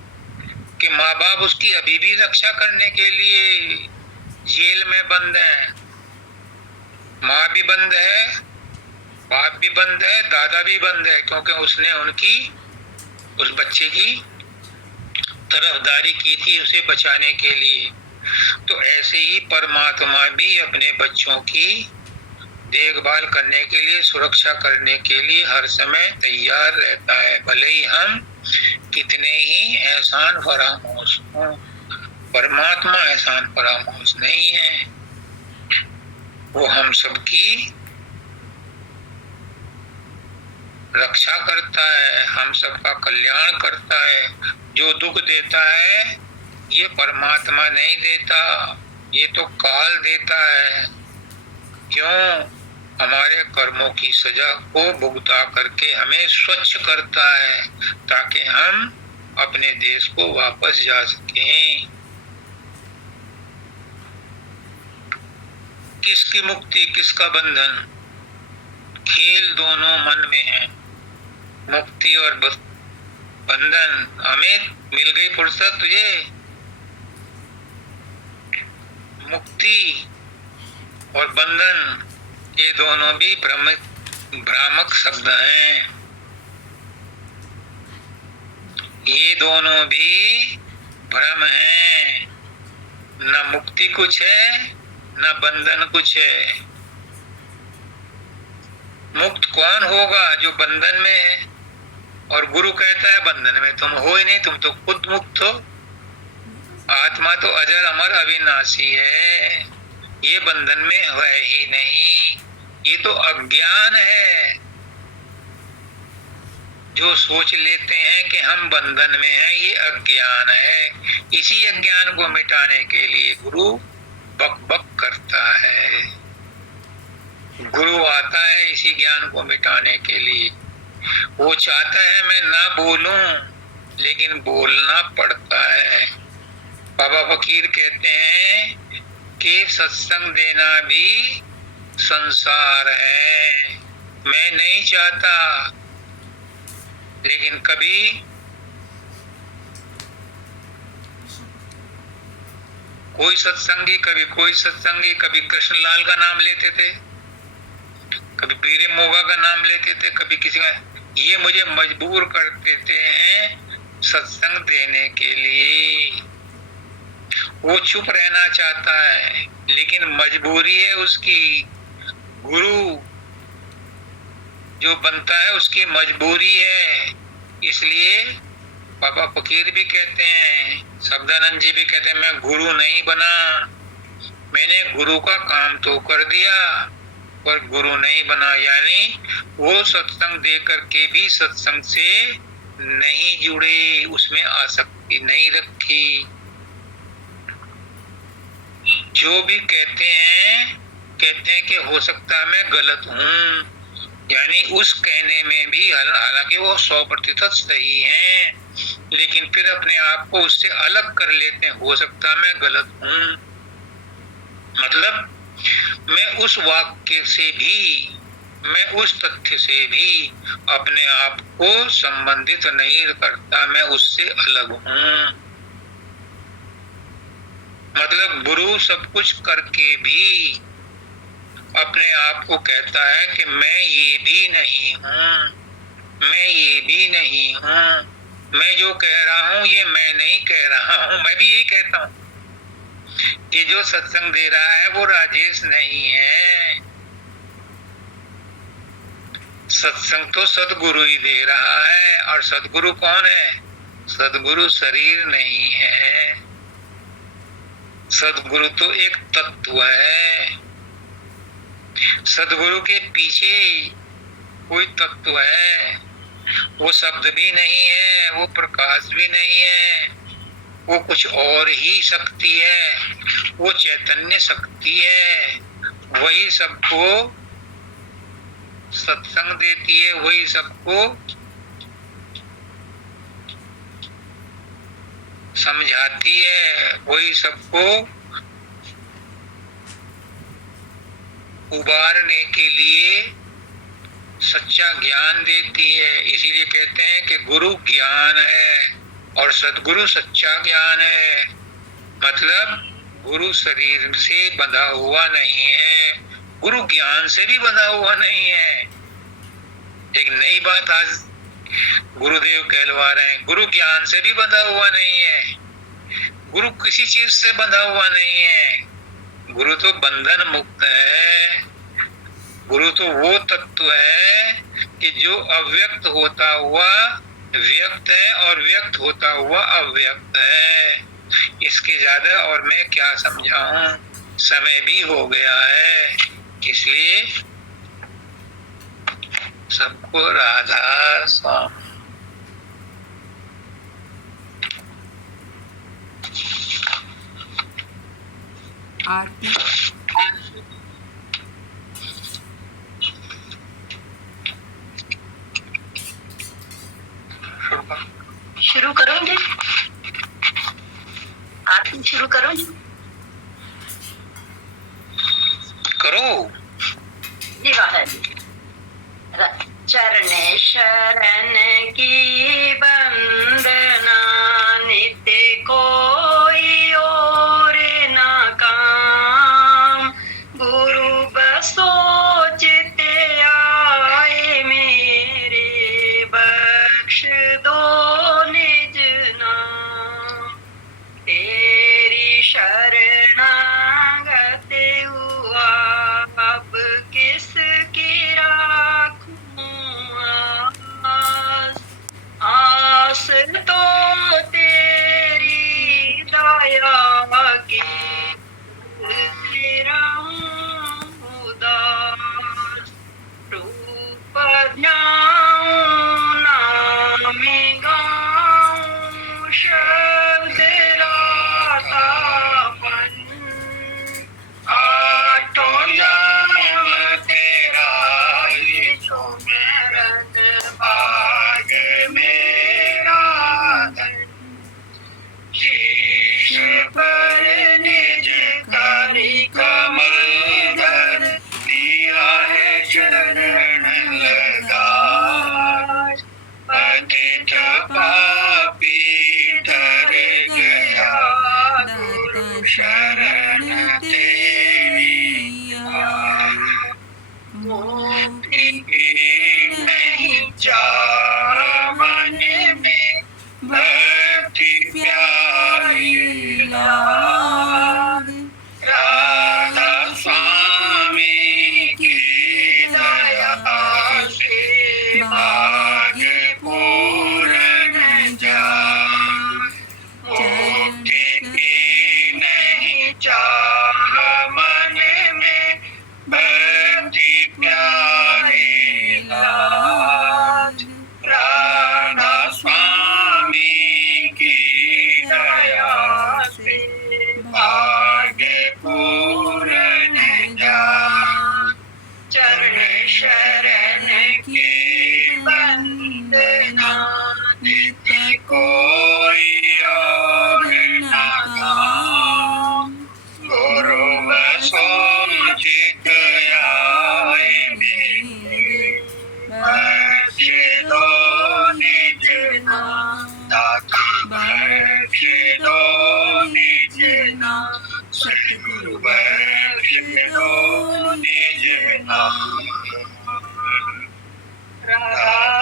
कि माँ बाप उसकी अभी भी रक्षा करने के लिए जेल में बंद है, माँ भी बंद है, बाप भी बंद है, दादा भी बंद है, क्योंकि उसने उनकी उस बच्चे की तरफदारी की थी उसे बचाने के लिए। तो ऐसे ही परमात्मा भी अपने बच्चों की देखभाल करने के लिए, सुरक्षा करने के लिए हर समय तैयार रहता है, भले ही हम कितने ही एहसान फरामोश हों। परमात्मा एहसान फरामोश नहीं है, वो हम सबकी रक्षा करता है, हम सबका कल्याण करता है। जो दुख देता है ये परमात्मा नहीं देता, ये तो काल देता है। क्यों? हमारे कर्मों की सजा को भुगता करके हमें स्वच्छ करता है, ताकि हम अपने देश को वापस जा सकें। किसकी मुक्ति, किसका बंधन? खेल दोनों मन में है, मुक्ति और बंधन। अमित, मिल गई फुर्सत तुझे? मुक्ति और बंधन ये दोनों भी भ्रामक शब्द हैं, ये दोनों भी भ्रम हैं। न मुक्ति कुछ है, न बंधन कुछ है। मुक्त कौन होगा? जो बंधन में है। और गुरु कहता है बंधन में तुम हो ही नहीं, तुम तो खुद मुक्त हो। आत्मा तो अजर अमर अविनाशी है, ये बंधन में है ही नहीं। ये तो अज्ञान है, जो सोच लेते हैं कि हम बंधन में हैं, ये अज्ञान है। इसी अज्ञान को मिटाने के लिए गुरु बक बक करता है। गुरु आता है इसी ज्ञान को मिटाने के लिए। वो चाहता है मैं ना बोलूं, लेकिन बोलना पड़ता है। बाबा फकीर कहते हैं कि सत्संग देना भी संसार है। मैं नहीं चाहता, लेकिन कभी कोई सत्संगी, कभी कोई सत्संगी, कभी कृष्णलाल का नाम लेते थे, कभी पीरे मोगा का नाम लेते थे, कभी किसी का। ये मुझे मजबूर कर देते हैं सत्संग देने के लिए। वो चुप रहना चाहता है, लेकिन मजबूरी है उसकी। गुरु जो बनता है उसकी मजबूरी है। इसलिए बाबा फकीर भी कहते हैं, शब्दानंद जी भी कहते हैं, मैं गुरु नहीं बना, मैंने गुरु का काम तो कर दिया पर गुरु नहीं बना। यानी वो सत्संग दे करके भी सत्संग से नहीं जुड़े, उसमें आसक्ति नहीं रखी। जो भी कहते हैं कि हो सकता है मैं गलत हूँ, यानी उस कहने में भी हालांकि वो 100% सही है, लेकिन फिर अपने आप को उससे अलग कर लेते हैं, हो सकता है मैं गलत हूँ। मतलब मैं उस वाक्य से भी, मैं उस तथ्य से भी अपने आप को संबंधित नहीं करता, मैं उससे अलग हूँ। मतलब गुरु सब कुछ करके भी अपने आप को कहता है कि मैं ये भी नहीं हूँ, मैं ये भी नहीं हूँ। मैं जो कह रहा हूं ये मैं नहीं कह रहा हूं, मैं भी यही कहता हूं कि जो सत्संग दे रहा है वो राजेश नहीं है। सत्संग तो सदगुरु ही दे रहा है, और सदगुरु कौन है? सदगुरु शरीर नहीं है, सदगुरु तो एक तत्व है। सदगुरु के पीछे कोई तत्व है, वो शब्द भी नहीं है, वो प्रकाश भी नहीं है, वो कुछ और ही शक्ति है, वो चैतन्य शक्ति है। वही सबको सत्संग देती है, वही सबको समझाती है, वही सबको उबारने के लिए सच्चा ज्ञान देती है। इसीलिए कहते हैं कि गुरु ज्ञान है और सद्गुरु सच्चा ज्ञान है। मतलब गुरु शरीर से बंधा हुआ नहीं है, गुरु ज्ञान से भी बंधा हुआ नहीं है। एक नई बात आज गुरुदेव कहलवा रहे हैं, गुरु ज्ञान से भी बंधा हुआ नहीं है, गुरु किसी चीज से बंधा हुआ नहीं है। गुरु तो बंधन मुक्त है। गुरु तो वो तत्व है कि जो अव्यक्त होता हुआ व्यक्त है और व्यक्त होता हुआ अव्यक्त है। इसके ज्यादा और मैं क्या समझाऊं, समय भी हो गया है। इसलिए सबको राधा स्वामी। आरती शुरू करोगे? आरती शुरू करोगे? करो। जी महाराज। चरण शरण की वंदना, नित्य कोई और ना काम। गुरु बसोचित आए मेरे, बख्श दो निज नाम। तेरी शरणागत हुआ, अब किसकी राखूं आस तो तेरी दया की, तेरा उदास रूप ध्याऊं नाम गाऊं, शब्द रातापन आठों जन्म तेरा ही सुमिरन, भाग मेरा धन। शीश पर निज करी कमल धर, दिया है चरण लगाए। पतित पापी डर गया, गुरु शरण तेरी आए। मुक्ति की नहीं चाह मन में, भक्ति प्यारी लाग। राधा स्वामी की दया से भाग्य पूर्ण जाए। मुक्ति की नहीं चाह मन में, भक्ति प्यारी लाज। राधा स्वामी की दया से भाग्य पूर्ण जाए। चरण शरण की वंदना, नित्य कोई और ना काम। गुरु बसोचित आए मेरे, बख्श दो निज नाम। दाता बख्श दो निज नाम, सतगुरु बख्श दो निज नाम। राधा